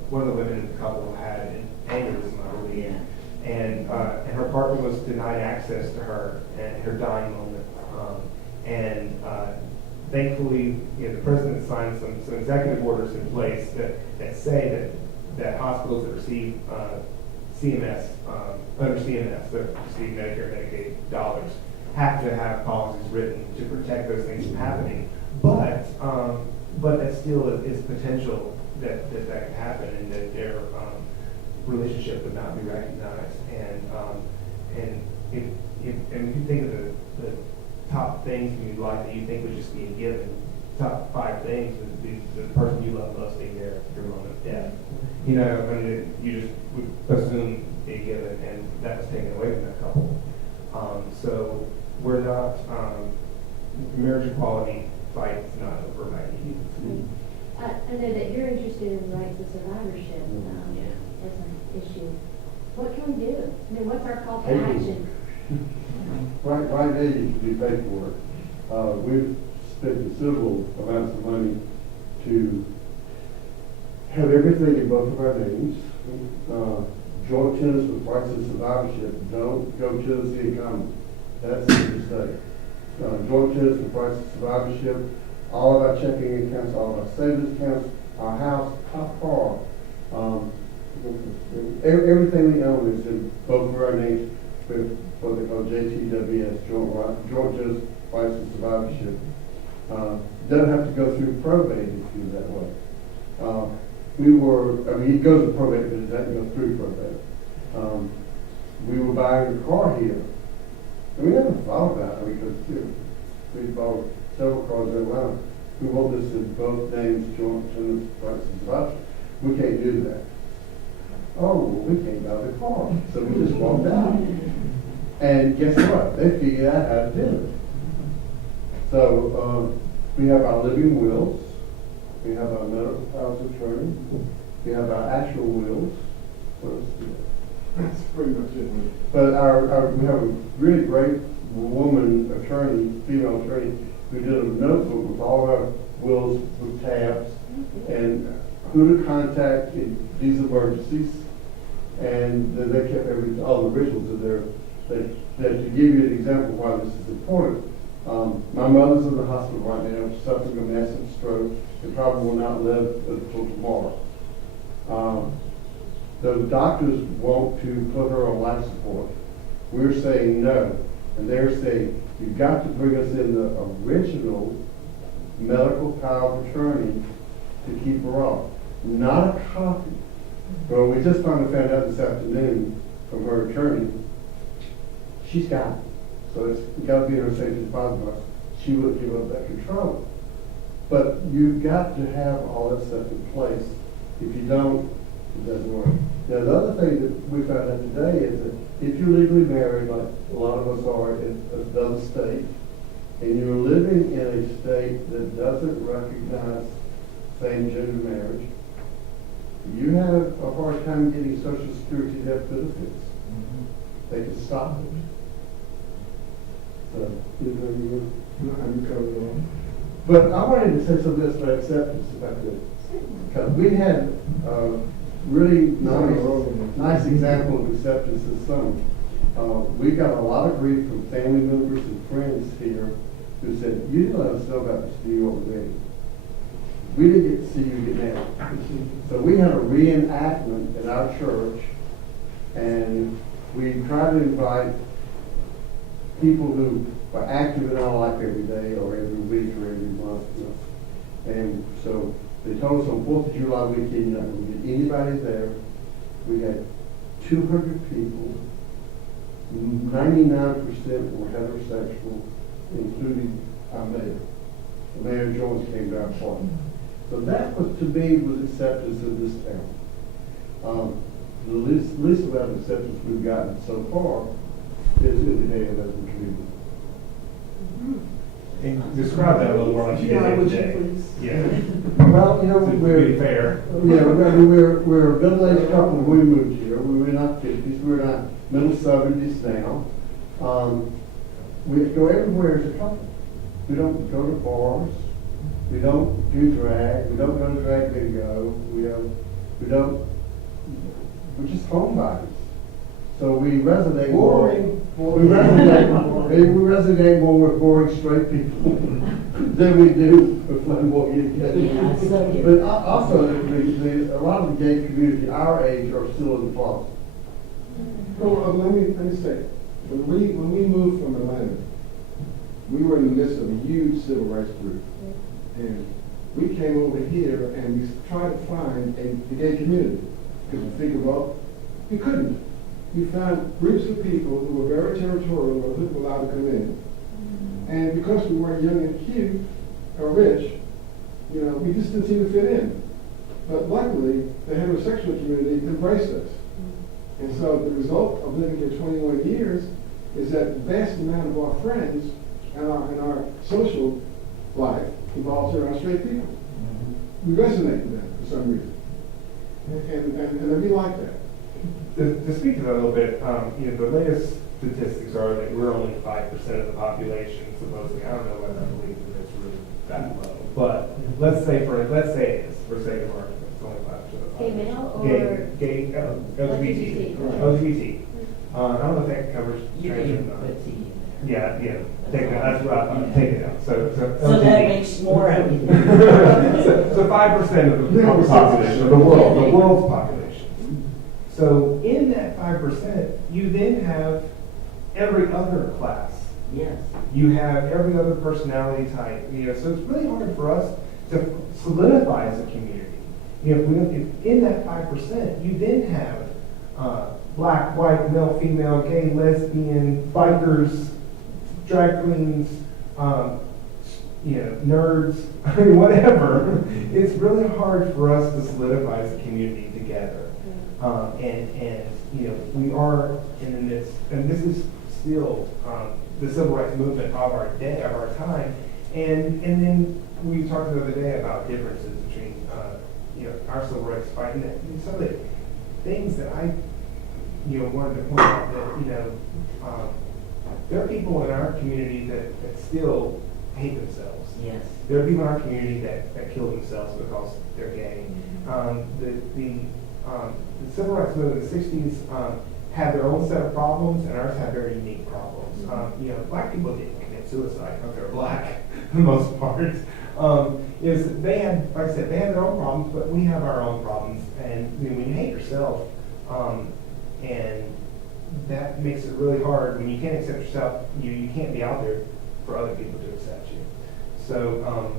one of the women in the couple had an aneurysm, I believe. Yeah. And her partner was denied access to her at her dying moment. Thankfully, the president signed some executive orders in place that say that hospitals that receive CMS, under CMS, that receive Medicare, Medicaid dollars, have to have policies written to protect those things from happening. But that still is potential that could happen, and that their relationship would not be recognized. And if you think of the top things in your life that you think would just be a given, top 5 things would be the person you love most being there at your moment of death. You just would assume be a given, and that was taken away from that couple. So we're not, marriage equality fight is not over by any means. I know that you're interested in the rights of survivorship as an issue. What can we do? I mean, what's our call to action? Right now, you should be paid for it. We've spent considerable amounts of money to have everything in both of our names. Joint tenants with rights of survivorship don't go Tennessee and Common. That's a mistake. Joint tenants with rights of survivorship, all of our checking accounts, all of our savings accounts, our house, our car, everything we own is in both of our names with what they call JTWS, Joint Tenants Rights of Survivorship. Doesn't have to go through probate if you do that way. It goes to probate, but it doesn't go through probate. We were buying a car here. And we never thought about it because we bought several cars in Atlanta. We want this in both names, Joint Tenants Rights of Survivorship. We can't do that. Oh, well, we can't buy the car. So we just walked out. And guess what? They figured out how to do it. So we have our living wills. We have our medical powers of attorney. We have our actual wills. What else do we have? That's pretty much it. But we have a really great woman attorney, female attorney, who did a notebook with all of our wills with tabs and who to contact in these emergencies. And then they kept all the originals in there. That to give you an example why this is important, my mother's in the hospital right now, suffering a massive stroke, and probably will not live until tomorrow. The doctors want to put her on life support. We're saying no, and they're saying you've got to bring us in the original medical power of attorney to keep her off, not a copy. Well, we just finally found out this afternoon from her attorney, she's got it. So it's got to be in her safe deposit box. She wouldn't give up that control. But you've got to have all that stuff in place. If you don't, it doesn't work. Now, the other thing that we found out today is that if you're legally married, like a lot of us are in another state, and you're living in a state that doesn't recognize same-gender marriage, you have a hard time getting Social Security death benefits. They can stop it. So, I'm covered on. but I wanted to say something else about acceptance, if I could. Because we had really nice example of acceptance this summer. We got a lot of grief from family members and friends here who said, you didn't let us know about this New York wedding. We didn't get to see you get married. So we had a reenactment in our church, and we tried to invite people who are active in our life every day or every week or every month. And so they told us on 4th of July weekend, you're not going to get anybody there. We had 200 people. 99% were heterosexual, including our mayor. The Mayor Jones came to our party. So that was, to me, was acceptance in this town. The least amount of acceptance we've gotten so far is in the day of the community. And describe that a little more like you did would you today. please? Yeah. Well, you know, To be we're fair. we're a middle-aged couple when we moved here. We were not 50s. We were not middle 70s now. We go everywhere as a couple. We don't go to bars. We don't do drag. We don't go to drag bingo. We're just homebodies. So we resonate Boring. We resonate more with boring straight people than we do with flamboyant gay. Yeah, so do. But also, a lot of the gay community our age are still in the closet. Well, let me say, when we moved from Atlanta, we were in the midst of a huge civil rights group. And we came over here and we tried to find a gay community. Because we figured, well, we couldn't. We found groups of people who were very territorial or who were allowed to come in. And because we weren't young and cute or rich, you know, we just didn't seem to fit in. But luckily, the heterosexual community embraced us. And so the result of living here 21 years is that the vast amount of our friends and our social life involves around straight people. We resonate with them for some reason. And we like that. To speak to that a little bit, the latest statistics are that we're only 5% of the population, supposedly. I don't know whether I believe that it's really that low. But let's say it is, for sake of argument, it's only 5% of the population. Gay male or? Gay, LGBT. LGBT. LGBT. I don't know if that covers You trans can or not. put T in there. Yeah, take that. That's what I thought. Take it out. So So that makes more of it. so 5% of the population, of the world's population. So in that 5%, you then have every other class. Yes. You have every other personality type. So it's really hard for us to solidify as a community. If in that 5%, you then have black, white, male, female, gay, lesbian, bikers, drag queens, nerds, I mean, whatever. It's really hard for us to solidify as a community together. We are in the midst, and this is still the civil rights movement of our day, of our time. And then we talked the other day about differences between our civil rights fight and some of the things that I wanted to point out that there are people in our community that still hate themselves. Yes. There are people in our community that kill themselves because they're gay. The civil rights movement in the 60s had their own set of problems, and ours had very unique problems. Black people didn't commit suicide because they're black, for the most part. They had, like I said, they had their own problems, but we have our own problems. And when you hate yourself, and that makes it really hard when you can't accept yourself. You can't be out there for other people to accept you. So.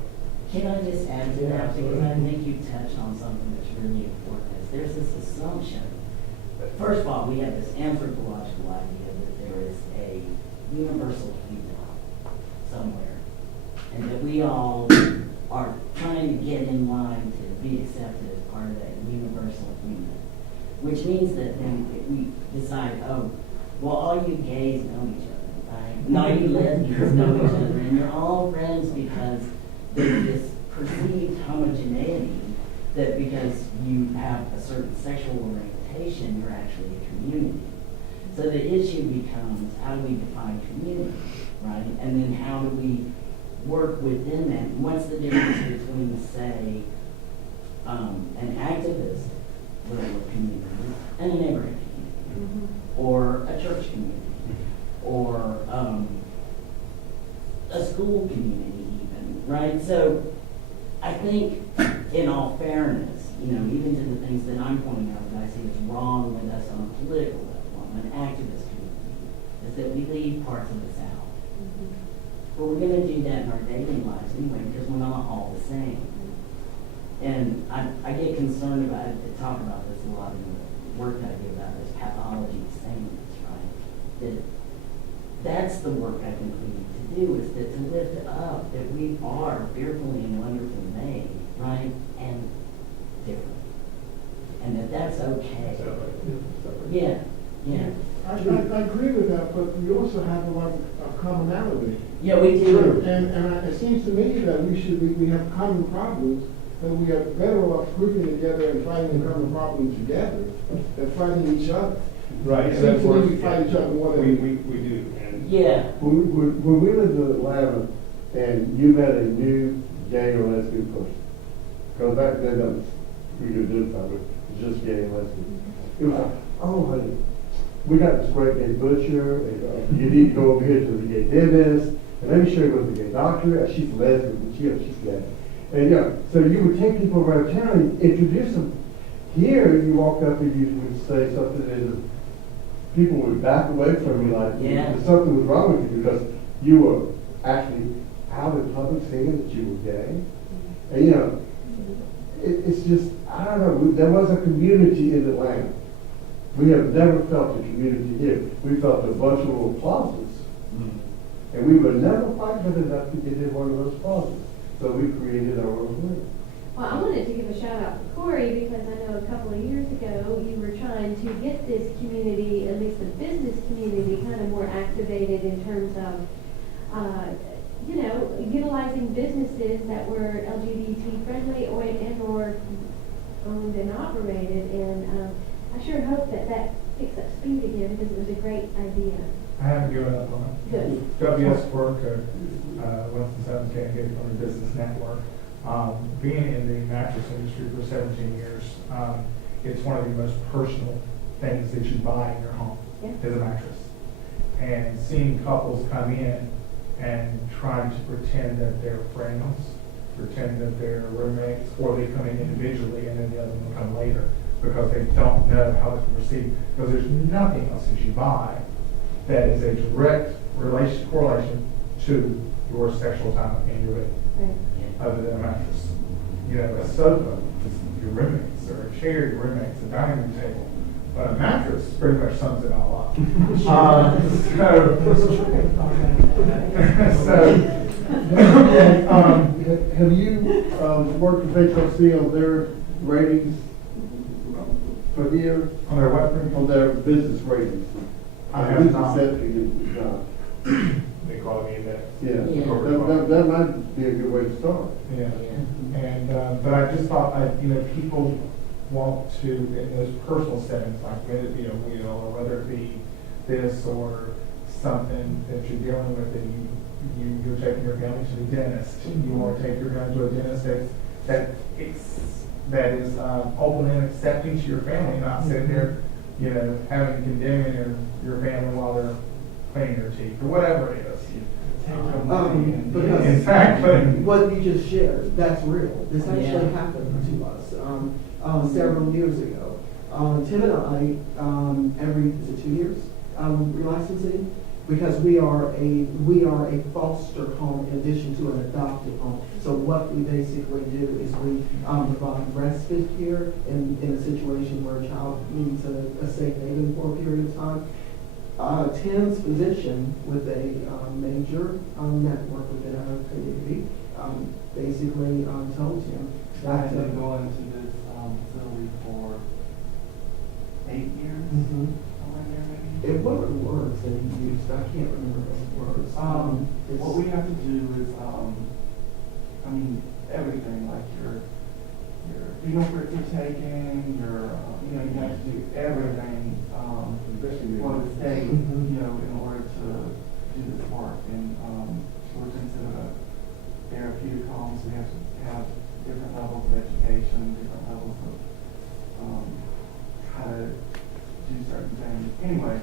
Can I just add to that? Because I think you touched on something that's really important. There's this assumption. But first of all, we have this anthropological idea that there is a universal human somewhere, and that we all are trying to get in line to be accepted as part of that universal human. Which means that then we decide, oh, well, all you gays know each other, right? And all you lesbians know each other, and you're all friends because there's this perceived homogeneity that because you have a certain sexual orientation, you're actually a community. So the issue becomes, how do we define community, right? And then how do we work within that? And what's the difference between, say, an activist little community and a neighborhood community, or a church community, or a school community even, right? So I think, in all fairness, even to the things that I'm pointing out that I see as wrong with us on a political level, on an activist community, is that we leave parts of us out. But we're going to do that in our daily lives anyway, because we're not all the same. And I get concerned about it, I talk about this a lot in the work that I do about this pathology of sameness, right? That's the work I think we need to do, is that to lift up that we are fearfully and wonderfully made, right? And different. And that's okay. Yeah. I agree with that, but we also have a lot of commonality. Yeah, we do. And it seems to me that we have common problems, and we are better off grouping together and fighting the common problems together than fighting each other. Right. It and seems that's to where- me we fight each other more than We do, and. Yeah. When we lived in Atlanta and you met a new gay or lesbian person, because back then that was, we could identify with, just gay and lesbian. It was like, oh honey, we got this great gay butcher, and, you need to go over here to the gay dentist, and let me show you what the gay doctor is. She's lesbian, but she's gay. And yeah, so you would take people around town and introduce them. Here, you walk up and you would say something and people would back away from you like Yeah. something was wrong with you because you were actually out in public saying that you were gay. And you know, it's just, I don't know, there was a community in Atlanta. We have never felt a community here. We felt a bunch of little closets. And we were never quite good enough to get in one of those closets. So we created our own way. Well, I wanted to give a shout out to Corey because I know a couple of years ago you were trying to get this community, at least the business community, kind of more activated in terms of, you know, utilizing businesses that were LGBT friendly or owned and operated. And I sure hope that that picks up speed again because it was a great idea. I haven't given up on it. Good. WS work, Winston-Salem Gay Owner Business Network. Being in the mattress industry for 17 years, it's one of the most personal things that you buy in your home is a mattress. And seeing couples come in and trying to pretend that they're friends, pretend that they're roommates, or they come in individually and then the other one will come later because they don't know how to proceed. Because there's nothing else that you buy that is a direct correlation to your sexual time in your bed, Right. other than a mattress. You know, a sofa is your roommates, or a chair your roommates, a dining room table. But a mattress pretty much sums it all up. Have you worked with HLC on their ratings for here? On their website? On their business ratings? I have not. They call me that. Yeah, Yeah. that might be a good way to start. Yeah. And, but I just thought, people want to, in those personal settings, like, or whether it be this or something that you're dealing with, that you're taking your family to the dentist, you want to take your family to a dentist that is open and accepting to your family, not sitting there, having condemning your family while they're cleaning their teeth, or whatever it is. Because In fact, what you just shared, that's real. This actually Yeah. happened to us several years ago. Tim and I, every 2 years, relicensing, because we are a foster home in addition to an adopted home. So what we basically do is we provide respite care in a situation where a child needs a safe haven for a period of time. Tim's position with a major network within our community basically told him I that have been going to this facility for 8 years. Mhm. Somewhere there maybe. What were the words that he used? I can't remember those words. What we have to do is, everything, like your fingerprints are taken, you have to do everything, for the state, Mhm. in order to do this work. And, we're considered a therapeutic home, so we have to have different levels of education, different levels of, how to do certain things. Anyway,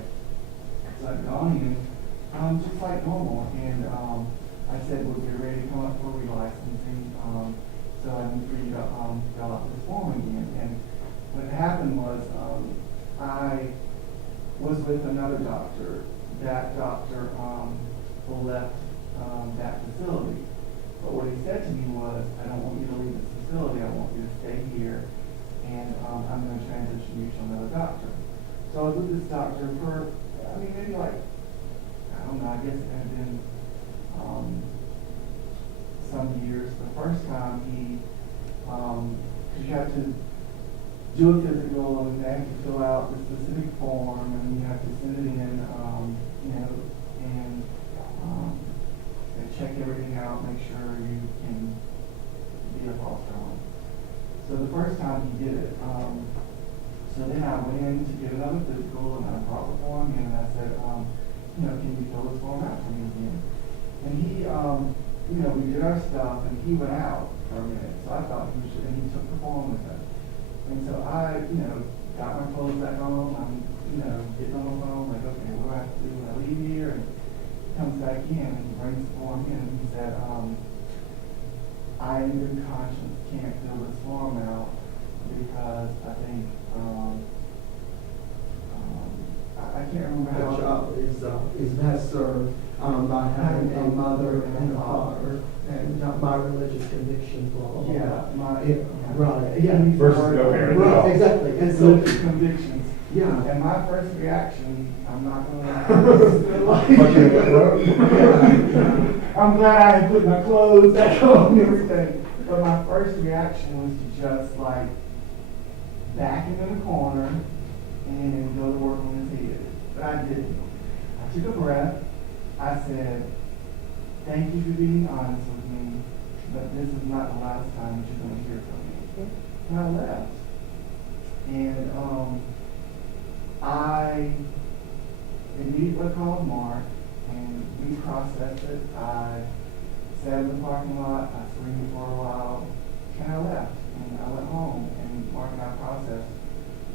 so I've gone in, just like normal, and, I said, we'll get ready to come up for relicensing, so I need for you to, fill out this form again. And what happened was, I was with another doctor. That doctor, left, that facility. But what he said to me was, I don't want you to leave this facility, I want you to stay here, and, I'm gonna transition you to another doctor. So I was with this doctor for, maybe like, I don't know, I guess it had been, some years. The first time he, cause you have to do a physical, and they have to fill out the specific form, and you have to send it in, and, they check everything out, make sure you can be a foster home. So the first time he did it, so So then I went in to get another physical, and I brought the form in, and I said, you know, can you fill this form out for me again? And he, you know, we did our stuff, and he went out for a minute. So I thought he was, and he took the form with him. And so I, you know, got my clothes back on. I'm, you know, getting on my phone, like, okay, what do I have to do when I leave here? And he comes back in, and he brings the form in, and he said, I, in good conscience, can't fill this form out because I think, I can't remember The how. child is best served by having a mother and a father, and not by religious convictions, blah, blah, blah. Yeah, Right, yeah. Versus no parent at all. Right, exactly, and so, Religious convictions. yeah. And my first reaction, I'm not gonna I'm glad I had put my clothes back on and everything. But my first reaction was to just like back him in the corner and go to work on his head. But I didn't. I took a breath. I said, thank you for being honest with me, but this is not the last time that you're going to hear from me. And I left. And I immediately called Mark, and we processed it. I sat in the parking lot, I screamed for a while, and I left. And I went home, and Mark and I processed,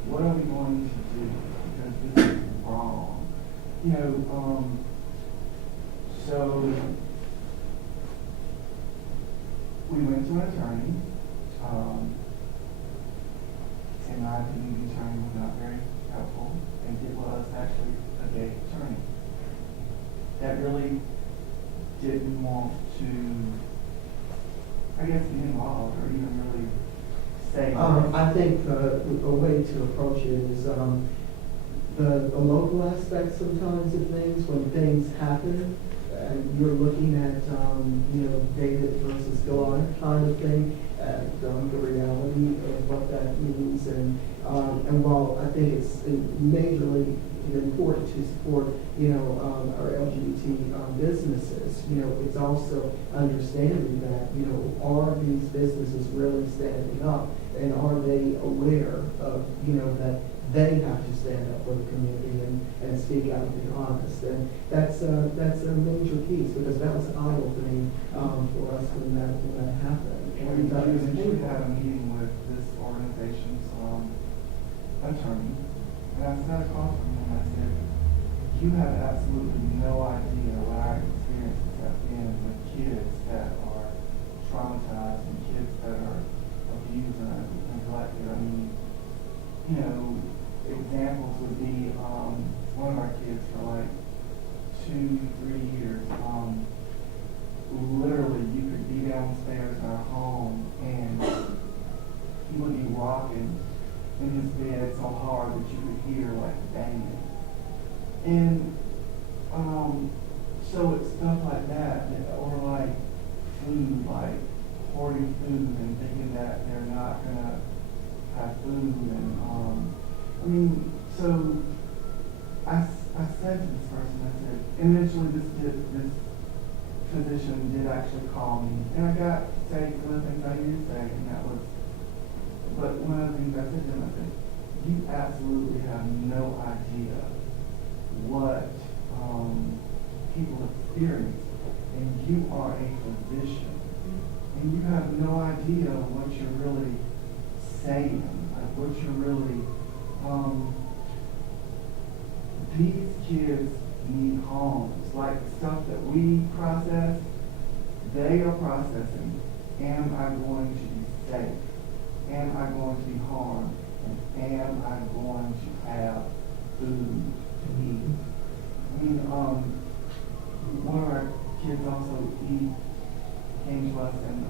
what are we going to do? Because this is wrong. You know, so we went to an attorney. In my opinion, the attorney was not very helpful, and it was actually a gay attorney that really didn't want to, I guess, be involved or even really say. I think a way to approach it is the local aspect sometimes of things. When things happen, and you're looking at you know, David versus Goliath kind of thing, the reality of what that means, and while I think it's majorly important to support, you know, our LGBT businesses, you know, it's also understanding that, you know, are these businesses really standing up, and are they aware of, you know, that they have to stand up for the community and speak out and be honest. And that's a major piece, because that was eye-opening for us when that happened. We eventually had a meeting with this organization's attorney, and I sat across from him and I said, you have absolutely no idea what our experiences have been with kids that are traumatized and kids that are abused and neglected. I mean, you know, examples would be one of our kids for like 2-3 years. Literally, you could be downstairs in our home and he would be rocking in his bed so hard that you could hear like banging. And so it's stuff like that, or like food, like hoarding food and thinking that they're not gonna have food. And I mean, so I said to this person, I said, and eventually this physician did actually call me, and I got to say some of the things I used to say, and that was, but one of the things I said to him, I said, you absolutely have no idea what people experience, and you are a physician, and you have no idea what you're really saying, like what you're really, these kids need homes, like stuff that we process, they are processing. Am I going to be safe? Am I going to be harmed? And am I going to have food to eat? I mean, one of our kids also, he came to us and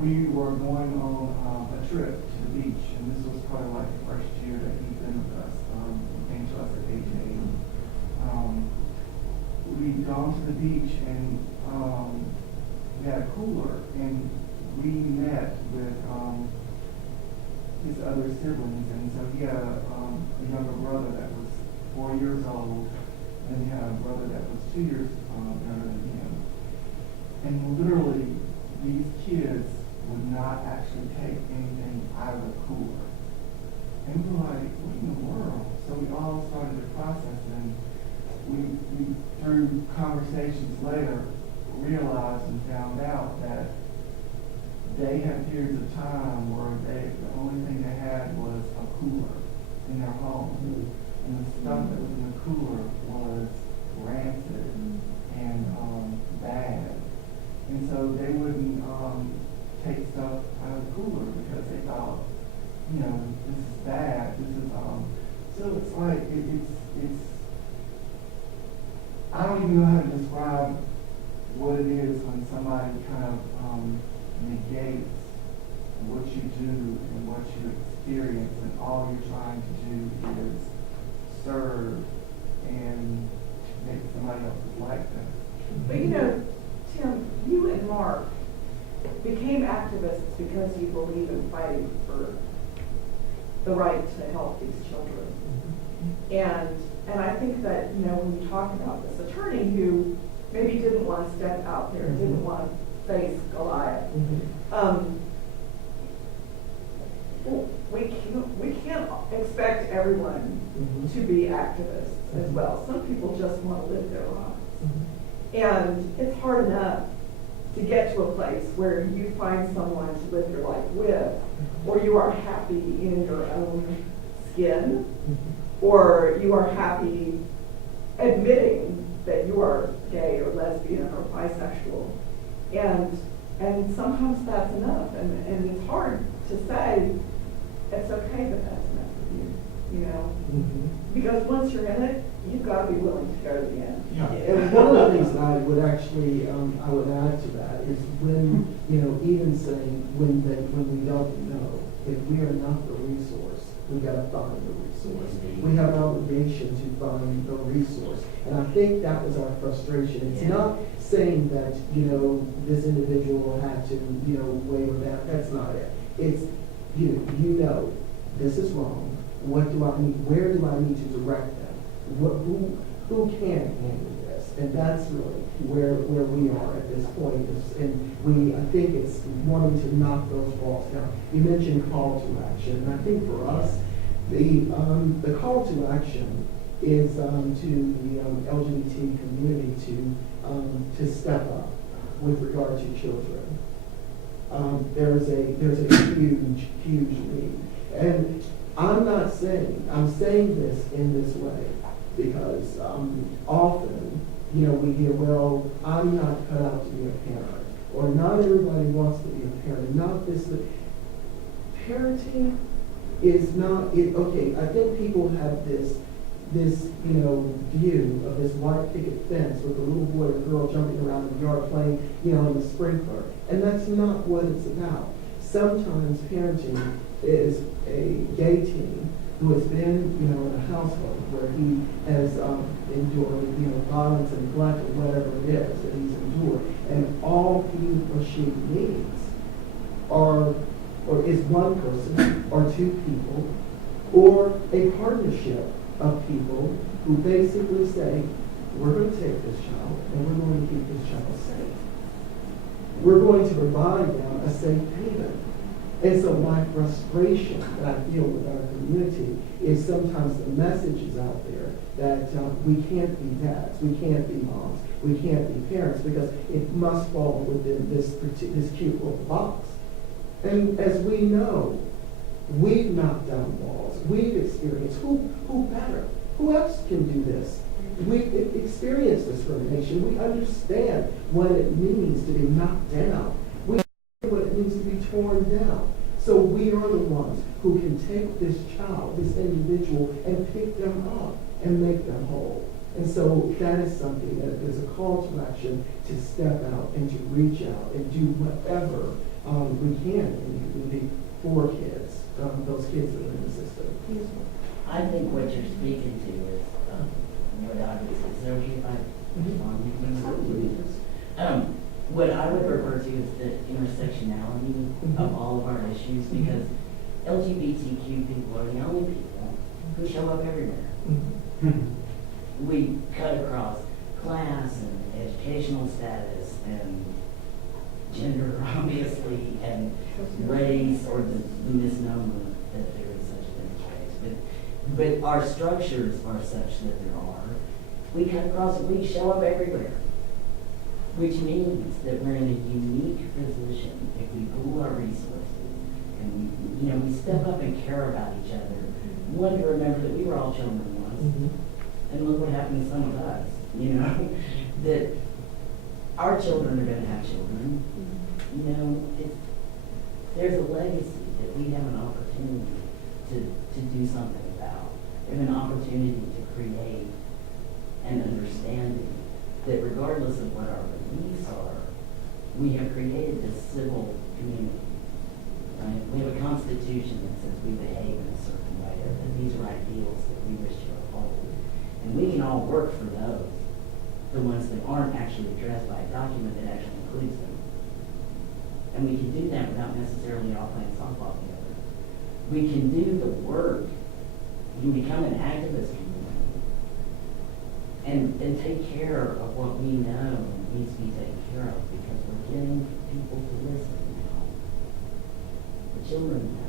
we were going on a trip to the beach, and this was probably like the first year that he'd been with us. He came to us at age 8. We'd gone to the beach, and we had a cooler, and we met with his other siblings, and so he had a younger brother that was 4 years old, and he had a brother that was 2 years younger than him. And literally, these kids would not actually take anything out of the cooler. generations later, realized and found out that they had periods of time where the only thing they had was a cooler in their home. And the stuff that was in the cooler was rancid and bad. And so they wouldn't take stuff out of the cooler because they thought, you know, this is bad. This is so it's like it's I don't even know how to describe what it is when somebody kind of negates what you do and what you experience, and all you're trying to do is serve and make somebody else's life better. But you know, Tim, you and Mark became activists because you believe in fighting for the right to help these children. And I think that, you know, when you talk about this attorney who maybe didn't want to step out there, didn't want to face Goliath, we can't expect everyone to be activists as well. Some people just want to live their lives. And it's hard enough to get to a place where you find someone to live your life with, or you are happy in your own skin, or you are happy admitting that you are gay or lesbian or bisexual. And sometimes that's enough. And it's hard to say it's okay that that's enough for you, you know? Because once you're in it, you've got to be willing to go to the end. Yeah. And one of the things that I would actually, I would add to that is when, you know, even saying when we don't know, if we are not the resource, we got to find the resource. We have an obligation to find the resource. And I think that was our frustration. It's not saying that, you know, this individual had to, you know, waive that. That's not it. It's, you know, this is wrong. What do I need? Where do I need to direct them? Who can handle this? And that's really where we are at this point. And I think it's wanting to knock those walls down. You mentioned call to action, and I think for us, the call to action is to the LGBT community to step up with regard to children. There's a huge need, and I'm saying this in this way because often, you know, we hear, well, I'm not cut out to be a parent, or not everybody wants to be a parent. Not this. Parenting is not it. Okay, I think people have this you know view of this white picket fence with a little boy and girl jumping around in the yard playing, you know, in the sprinkler, and that's not what it's about. Sometimes parenting is a gay teen who has been, you know, in a household where he has endured, you know, violence and neglect or whatever it is that he's endured, and all he or she needs is one person or two people or a partnership of people who basically say, we're going to take this child and we're going to keep this child safe. We're going to provide them a safe haven. And so my frustration that I feel with our community is sometimes the message is out there that we can't be dads, we can't be moms, we can't be parents because it must fall within this cute little box. And as we know, we've knocked down walls, we've experienced, who better? Who else can do this? We've experienced discrimination. We understand what it means to be knocked down. We understand what it means to be torn down. So we are the ones who can take this child, this individual, and pick them up and make them whole. And so that is something that is a call to action to step out and to reach out and do whatever we can in the community for kids, those kids that are in the system. I think what you're speaking to is what I would say. Is there okay if I what I would refer to as the intersectionality of all of our issues, because LGBTQ people are the only people who show up everywhere. We cut across class and educational status and gender, obviously, and race, or the misnomer that there is such a thing as race. But our structures are such that there are. We cut across, we show up everywhere. which means that we're in a unique position if we pool our resources and we step up and care about each other. One, to remember that we were all children once, and look what happened to some of us, that our children are going to have children. There's a legacy that we have an opportunity to do something about. We have an opportunity to create an understanding that regardless of what our beliefs are, we have created this civil community. Right? We have a constitution that says we behave in a certain way, or that these are ideals that we wish to uphold. And we can all work for those, the ones that aren't actually addressed by a document that actually includes them. And we can do that without necessarily all playing softball together. We can do the work. We can become an activist community and take care of what we know needs to be taken care of, because we're getting people to listen now. The children know.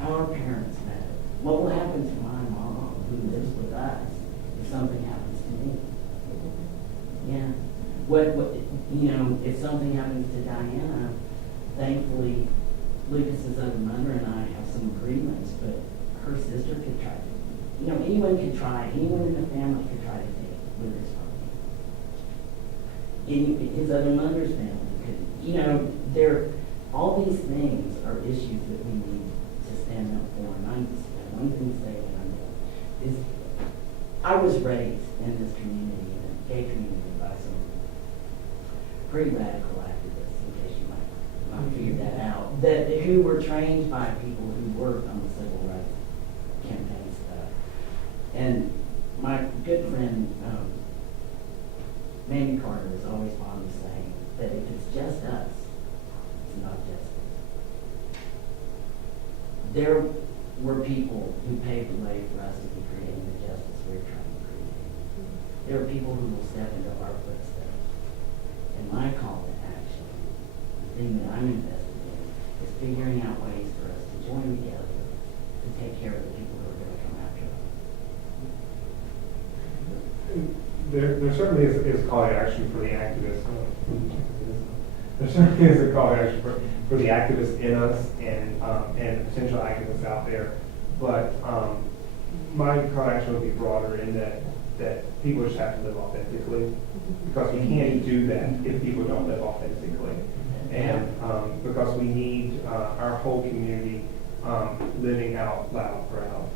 Our parents know. What will happen to my mom who lives with us if something happens to me? Yeah. If something happens to Diana, thankfully, Lucas's other mother and I have some agreements, but her sister could try to, anyone could try, anyone in the family could try to take Lucas from me. His other mother's family could, all these things are issues that we need to stand up for. And one thing to say that I know is I was raised in this community, in a gay community, by some pretty radical activists, in case you might not figure that out, who were trained by people who worked on the civil rights campaign stuff. And my good friend, Mandy Carter, is always fond of saying that if it's just us, it's not justice. There were people who paved the way for us to be creating the justice we're trying to create. There are people who will step into our footsteps. And my call to action, the thing that I'm invested in, is figuring out ways for us to join together to take care of the people who are going to come after us. There certainly is a call to action for the activists. There certainly is a call to action for the activists in us and potential activists out there. But my call to action would be broader in that people just have to live authentically, because we can't do that if people don't live authentically. And because we need our whole community living out loud proud,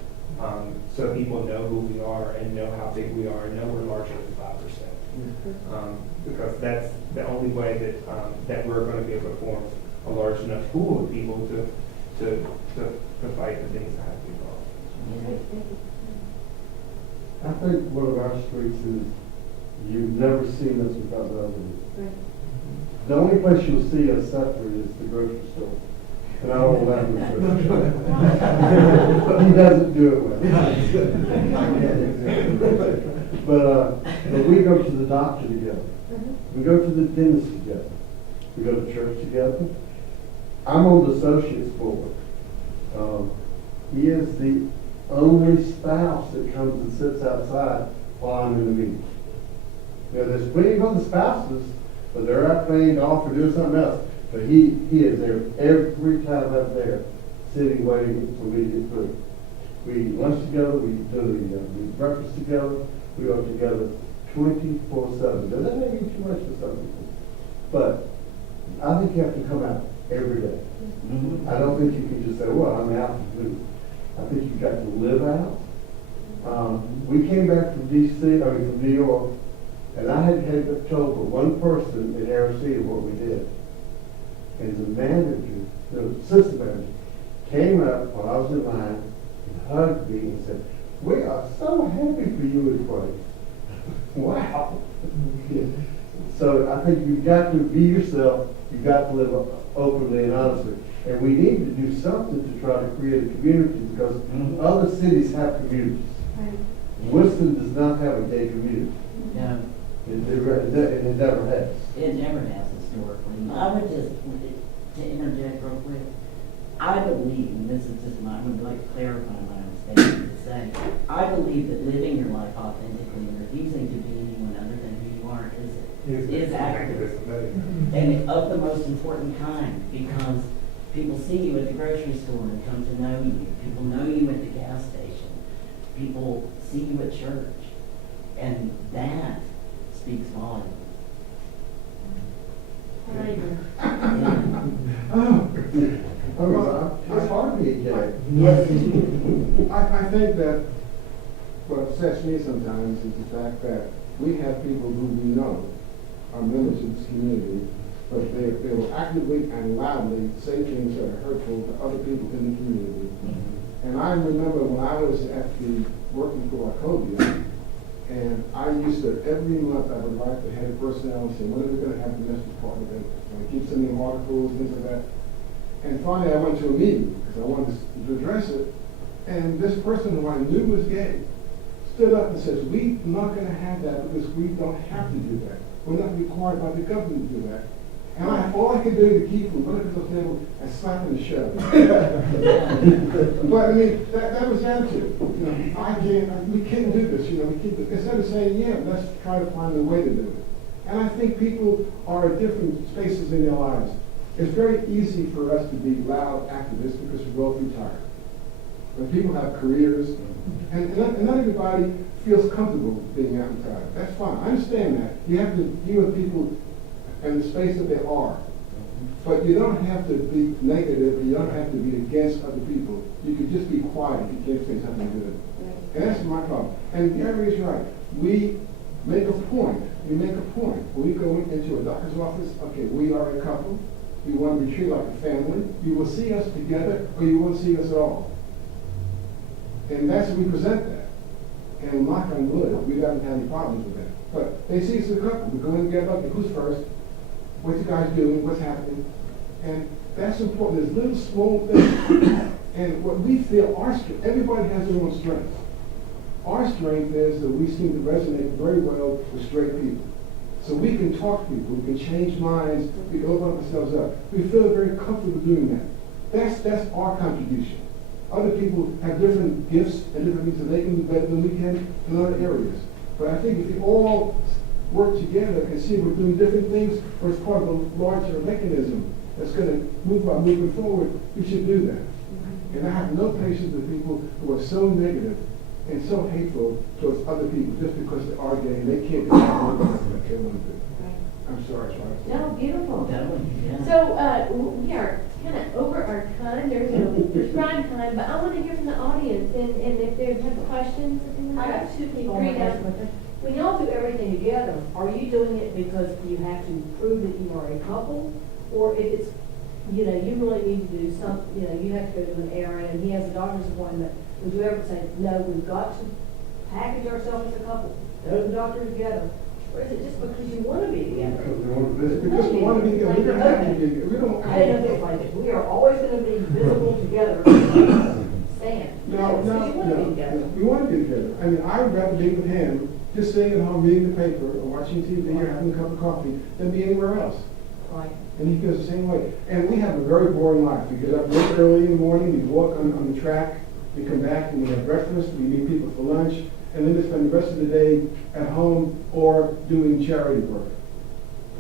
so people know who we are and know how big we are and know we're larger than 5%. Because that's the only way that we're going to be able to form a large enough pool of people to fight the things that have to be involved. I think one of our strengths is you've never seen us without the other. Right. The only place you'll see us separate is the grocery store. And I don't laugh at him. He doesn't do it well. But we go to the doctor together. We go to the dentist together. We go to church together. I'm on the associates board. He is the only spouse that comes and sits outside while I'm in the meeting. There's plenty of other spouses, but they're out playing golf or doing something else. But he is there every time I'm there, sitting waiting for me to get through. We eat lunch together, we eat breakfast together, we are together 24/7. Does that make too much for some people? But I think you have to come out every day. I don't think you can just say, well, I'm out to do. I think you've got to live out. We came back from from New York, and I had told one person in Arizona what we did. And the manager, the assistant manager, came up while I was in line and hugged me and said, "We are so happy for you in Christ." Wow. So I think you've got to be yourself. You've got to live openly and honestly. And we need to do something to try to create a community, because other cities have communities. Right. Winston does not have a gay community. No. It never has. It never has historically. I would just, to interject real quick, I believe, and this is just I would like to clarify my own statement to say, I believe that living your life authentically and refusing to be anyone other than who you are is activism. And of the most important kind, because people see you at the grocery store and come to know you. People know you at the gas station. People see you at church. And that speaks volumes. It's hard to be gay. Yes. I think that what upsets me sometimes is the fact that we have people who we know are members of this community, but they will actively and loudly say things that are hurtful to other people in the community. And I remember when I was working for Wachovia, and I used to, every month I would write the head of personnel and say, when are we going to have the domestic partner? And I keep sending articles, things like that. And finally I went to a meeting because I wanted to address it. And this person who I knew was gay stood up and says, we're not going to have that because we don't have to do that. We're not required by the government to do that. And all I could do to keep from running to the table and slapping the shove. But I mean, that was the attitude. You know, we can't do this. You know, instead of saying, yeah, let's try to find a way to do it. And I think people are at different spaces in their lives. It's very easy for us to be loud activists because we're both retired. But people have careers, and not everybody feels comfortable being out retired. That's fine. I understand that. You have to deal with people in the space that they are. But you don't have to be negative, and you don't have to be against other people. You can just be quiet if you can't say something good. And that's my problem. And Gary is right. We make a point. We make a point. When we go into a doctor's office, okay, we are a couple. We want to be treated like a family. You will see us together, or you won't see us at all. And that's we present that. And knock on wood, we haven't had any problems with that. But they see us as a couple. We're going together, okay, who's first? What you guys doing? What's happening? And that's important. There's little small things. And what we feel, our strength, everybody has their own strength. Our strength is that we seem to resonate very well with straight people. So we can talk to people, we can change minds, we can open ourselves up. We feel very comfortable doing that. That's our contribution. Other people have different gifts and different things that they can do better than we can in other areas. But I think if we all work together and see we're doing different things, or it's part of a larger mechanism that's going to move by moving forward, we should do that. And I have no patience with people who are so negative and so hateful towards other people just because they are gay and they can't do what they want to do. I'm sorry, Charles. No, beautiful. Yeah. So we are kind of over our time. There's no prescribed time, but I want to hear from the audience, and if they have questions. I got two people Great. on my question. When y'all do everything together, are you doing it because you have to prove that you are a couple? Or if it's, you know, you really need to do some, you know, you have to go to an errand and he has a doctor's appointment, would you ever say, no, we've got to package ourselves as a couple, go to the doctor together? Or is it just because you want to be together? Because we want to be together. We don't have to be together. We don't. I didn't know if it's like it. We are always going to be visible together. Stand. No. We want to be together. I mean, I would rather be with him just sitting at home reading the paper or watching TV or having a cup of coffee than be anywhere else. Right. And he goes the same way. And we have a very boring life. We get up real early in the morning, we walk on the track, we come back and we have breakfast, we meet people for lunch, and then we spend the rest of the day at home or doing charity work,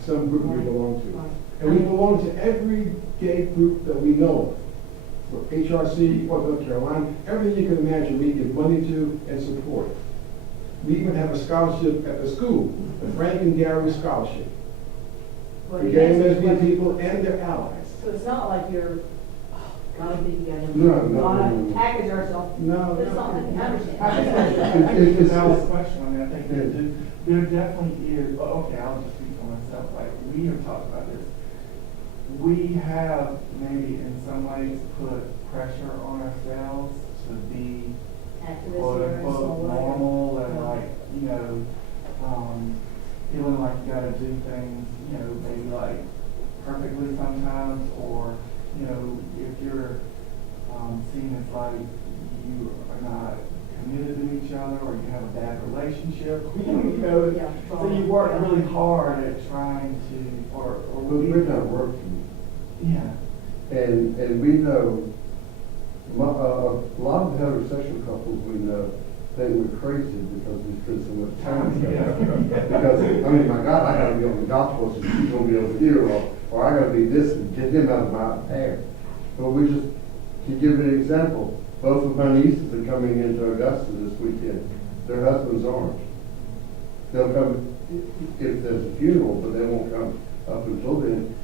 some group we belong to. And we belong to every gay group that we know of. For HRC, North Carolina, everything you can imagine we give money to and support. We even have a scholarship at the school, the Frank and Gary Scholarship. Well, For you gay and answered lesbian the question. people and their allies. So it's not like you're, gotta be together. No. Gotta package ourselves. No. It's not, I understand. It's a valid question. I mean, I think that there definitely is, okay, I'll just speak for myself. Like, we have talked about this. We have maybe in some ways put pressure on ourselves to be Activists quote here in unquote some way. normal and like, you know, feeling like you gotta do things, you know, maybe like perfectly sometimes, or, you know, if you're seen as like you are not committed to each other or you have a bad relationship, you know, Yeah. so you work really hard at trying to, or We're not working. yeah. And we know, a lot of heterosexual couples we know think we're crazy because we spend so much time together. Because, I mean, my God, I gotta be on the golf course and she's gonna be over here, or I gotta be this and get him out of my hair. But we just, to give an example, both of my nieces are coming into Augusta this weekend. Their husbands aren't. They'll come if there's a funeral, but they won't come up until then.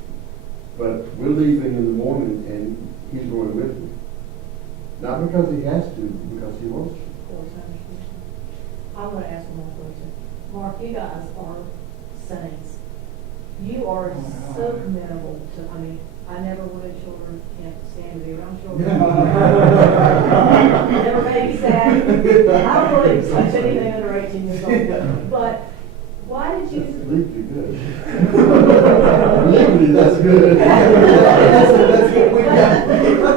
But we're leaving in the morning and he's going with me. Not because he has to, because he wants to. Of course, I understand. I want to ask one more question. Mark, you guys are saints. You are so commendable to, I mean, I never wanted children, can't stand to be around children. Never made me sad. I don't really touch anything under 18 years old. But why did you? That's legally good. Legally, that's good. That's good. We got.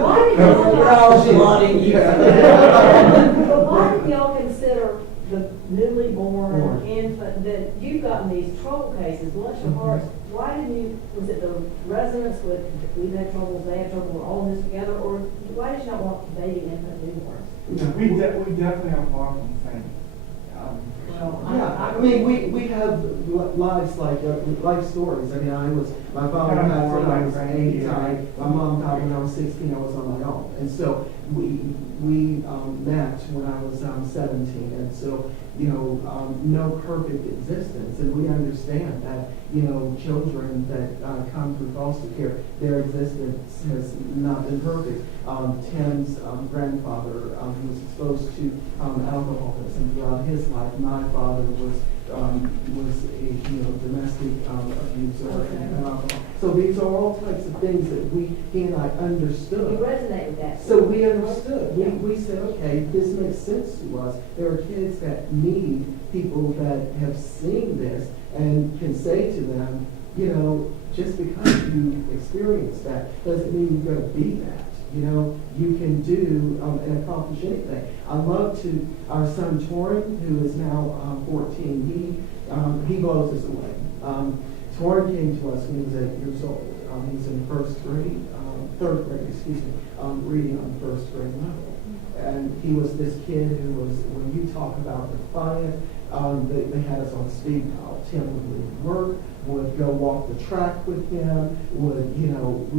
Why did y'all? Lauding you. But why did y'all consider the newly born infant, that you've gotten these trouble cases, bless your hearts, why didn't you, was it the residents with, we've had troubles, they have trouble, we're all in this together, or why did you not want baby infant newborns? We definitely are far from the same. Well, Yeah, I mean, we have lives like, life stories. I mean, my father Kind of passed more when I like was Frank 8, Benedetti. my mom died when I was 16, I was on my own. And so we met when I was 17, and so, you know, no perfect existence. And we understand that, you know, children that come through foster care, their existence has not been perfect. Tim's grandfather was exposed to alcoholism throughout his life. My father was a domestic abuser and alcohol. So these are all types of things that he and I understood. You resonate with that. So we understood. We said, okay, this makes sense to us. There are kids that need people that have seen this and can say to them, you know, just because you experience that doesn't mean you're going to be that. You know, you can do and accomplish anything. I love to, our son Morin, who is now 14, he blows us away. Morin came to us when he was 8 years old. He was in third grade, reading on first grade level. And he was this kid who was, when you talk about defiant, they had us on speed dial. Tim would leave work, would go walk the track with him, would, you know,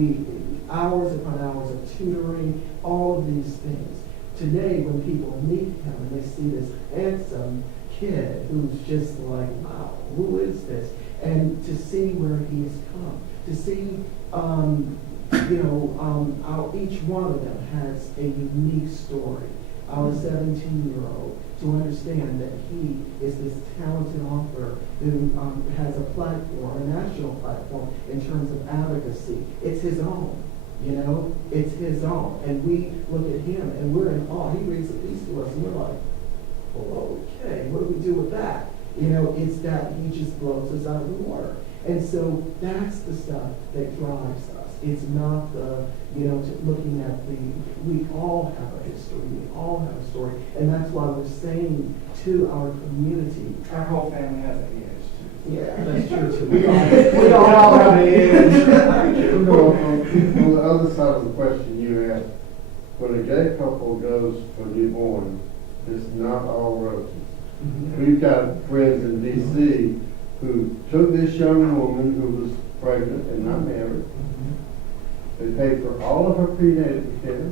hours upon hours of tutoring, all of these things. Today, when people meet him and they see this handsome kid who's just like, wow, who is this? And to see where he has come, to see, each one of them has a unique story. Our 17-year-old, to understand that he is this talented author who has a platform, a national platform, in terms of advocacy. It's his own. You know, it's his own. And we look at him and we're in awe. He reads a piece to us and we're like, well, okay, what do we do with that? You know, it's that he just blows us out of the water. And so that's the stuff that drives us. It's not the, looking at we all have a history, we all have a story. And that's why we're saying to our community. Our whole family has an edge too. Yeah, that's true too. We all have an edge. On the other side of the question you asked, when a gay couple goes for newborn, it's not all roses. Mm-hmm. We've got friends in D.C. who took this young woman who was pregnant and not married. They paid for all of her prenatal care.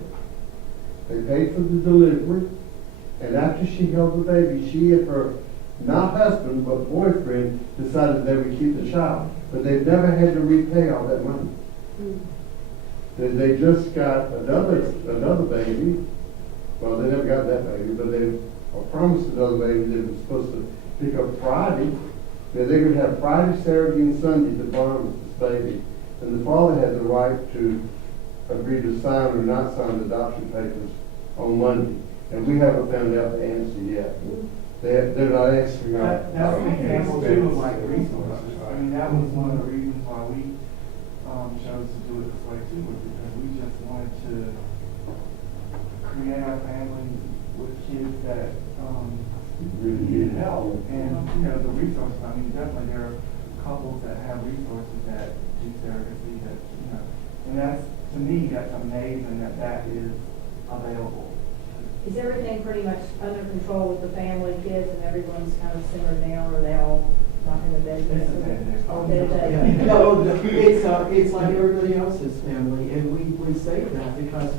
They paid for the delivery. And after she held the baby, she and her, not husband, but boyfriend, decided they would keep the child. But they've never had to repay all that money. They just got another baby. Well, they never got that baby, but they were promised another baby they were supposed to pick up Friday. They would have Friday, Saturday, and Sunday to bond with this baby. And the father had the right to agree to sign or not sign the adoption papers on Monday. And we haven't found out the answer yet. They're not answering our That's an example too of like resources. I mean, that was one of the reasons why we chose to do it this way too, was because we just wanted to create our family with kids that really need help. And, the resources, I mean, definitely there are couples that have resources that do surrogacy and that's, to me, that's amazing that is available is everything pretty much under control with the family, kids, and everyone's kind of simmered down, or they all not in the business? Oh, They're yeah. taking- No, it's like everybody else's family, and we say that because, I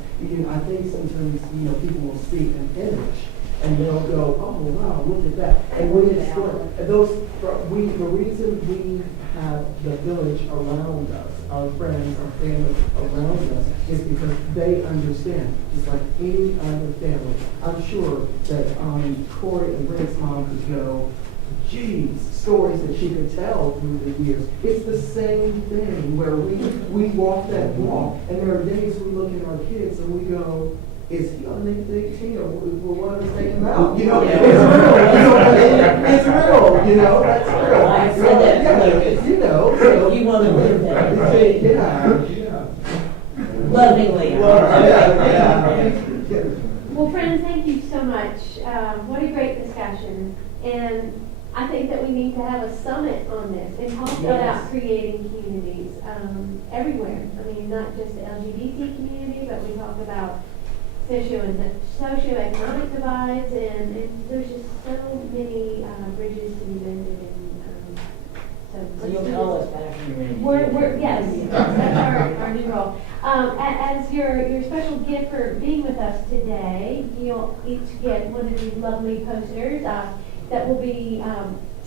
think sometimes, people will see an image, and they'll go, oh, wow, look at that. And when it's, the reason we have the village around us, our friends, our family around us, is because they understand, just like any other family. I'm sure that Corey and Brent's mom could go, geez, stories that she could tell through the years. It's the same thing where we walk that walk, and there are days we look at our kids and we go, is he on nicotine or we want to take him out? Yeah. It's real, that's real. I said that, So. You want to live that. Yeah. Lovingly. Yeah. Well, friends, thank you so much. What a great discussion. And I think that we need to have a summit on this and talk about creating communities everywhere. I mean, not just the LGBT community, but we talk about socioeconomic divides, and there's just so many bridges to be mended. So you'll call us back when you're ready. Yes, that's our new role. As your special gift for being with us today, you'll each get one of these lovely posters that will be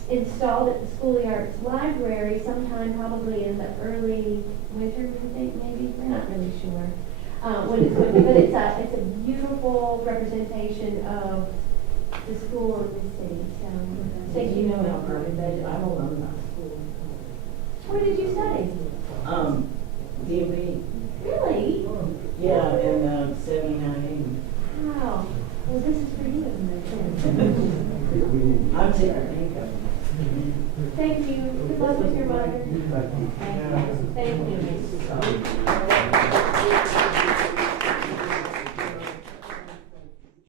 installed at the Schoolyards Library sometime probably in the early winter, I think, maybe. We're not really sure when it's going to be, but it's a beautiful representation of the school and the city. So thank you. how great that is. I don't know about school. Where did you study? DMV. Really? Yeah, in 79. Wow. Well, this is for you. I'm taking pink up. Thank you. Good luck with your mother. Thank you. Thank you.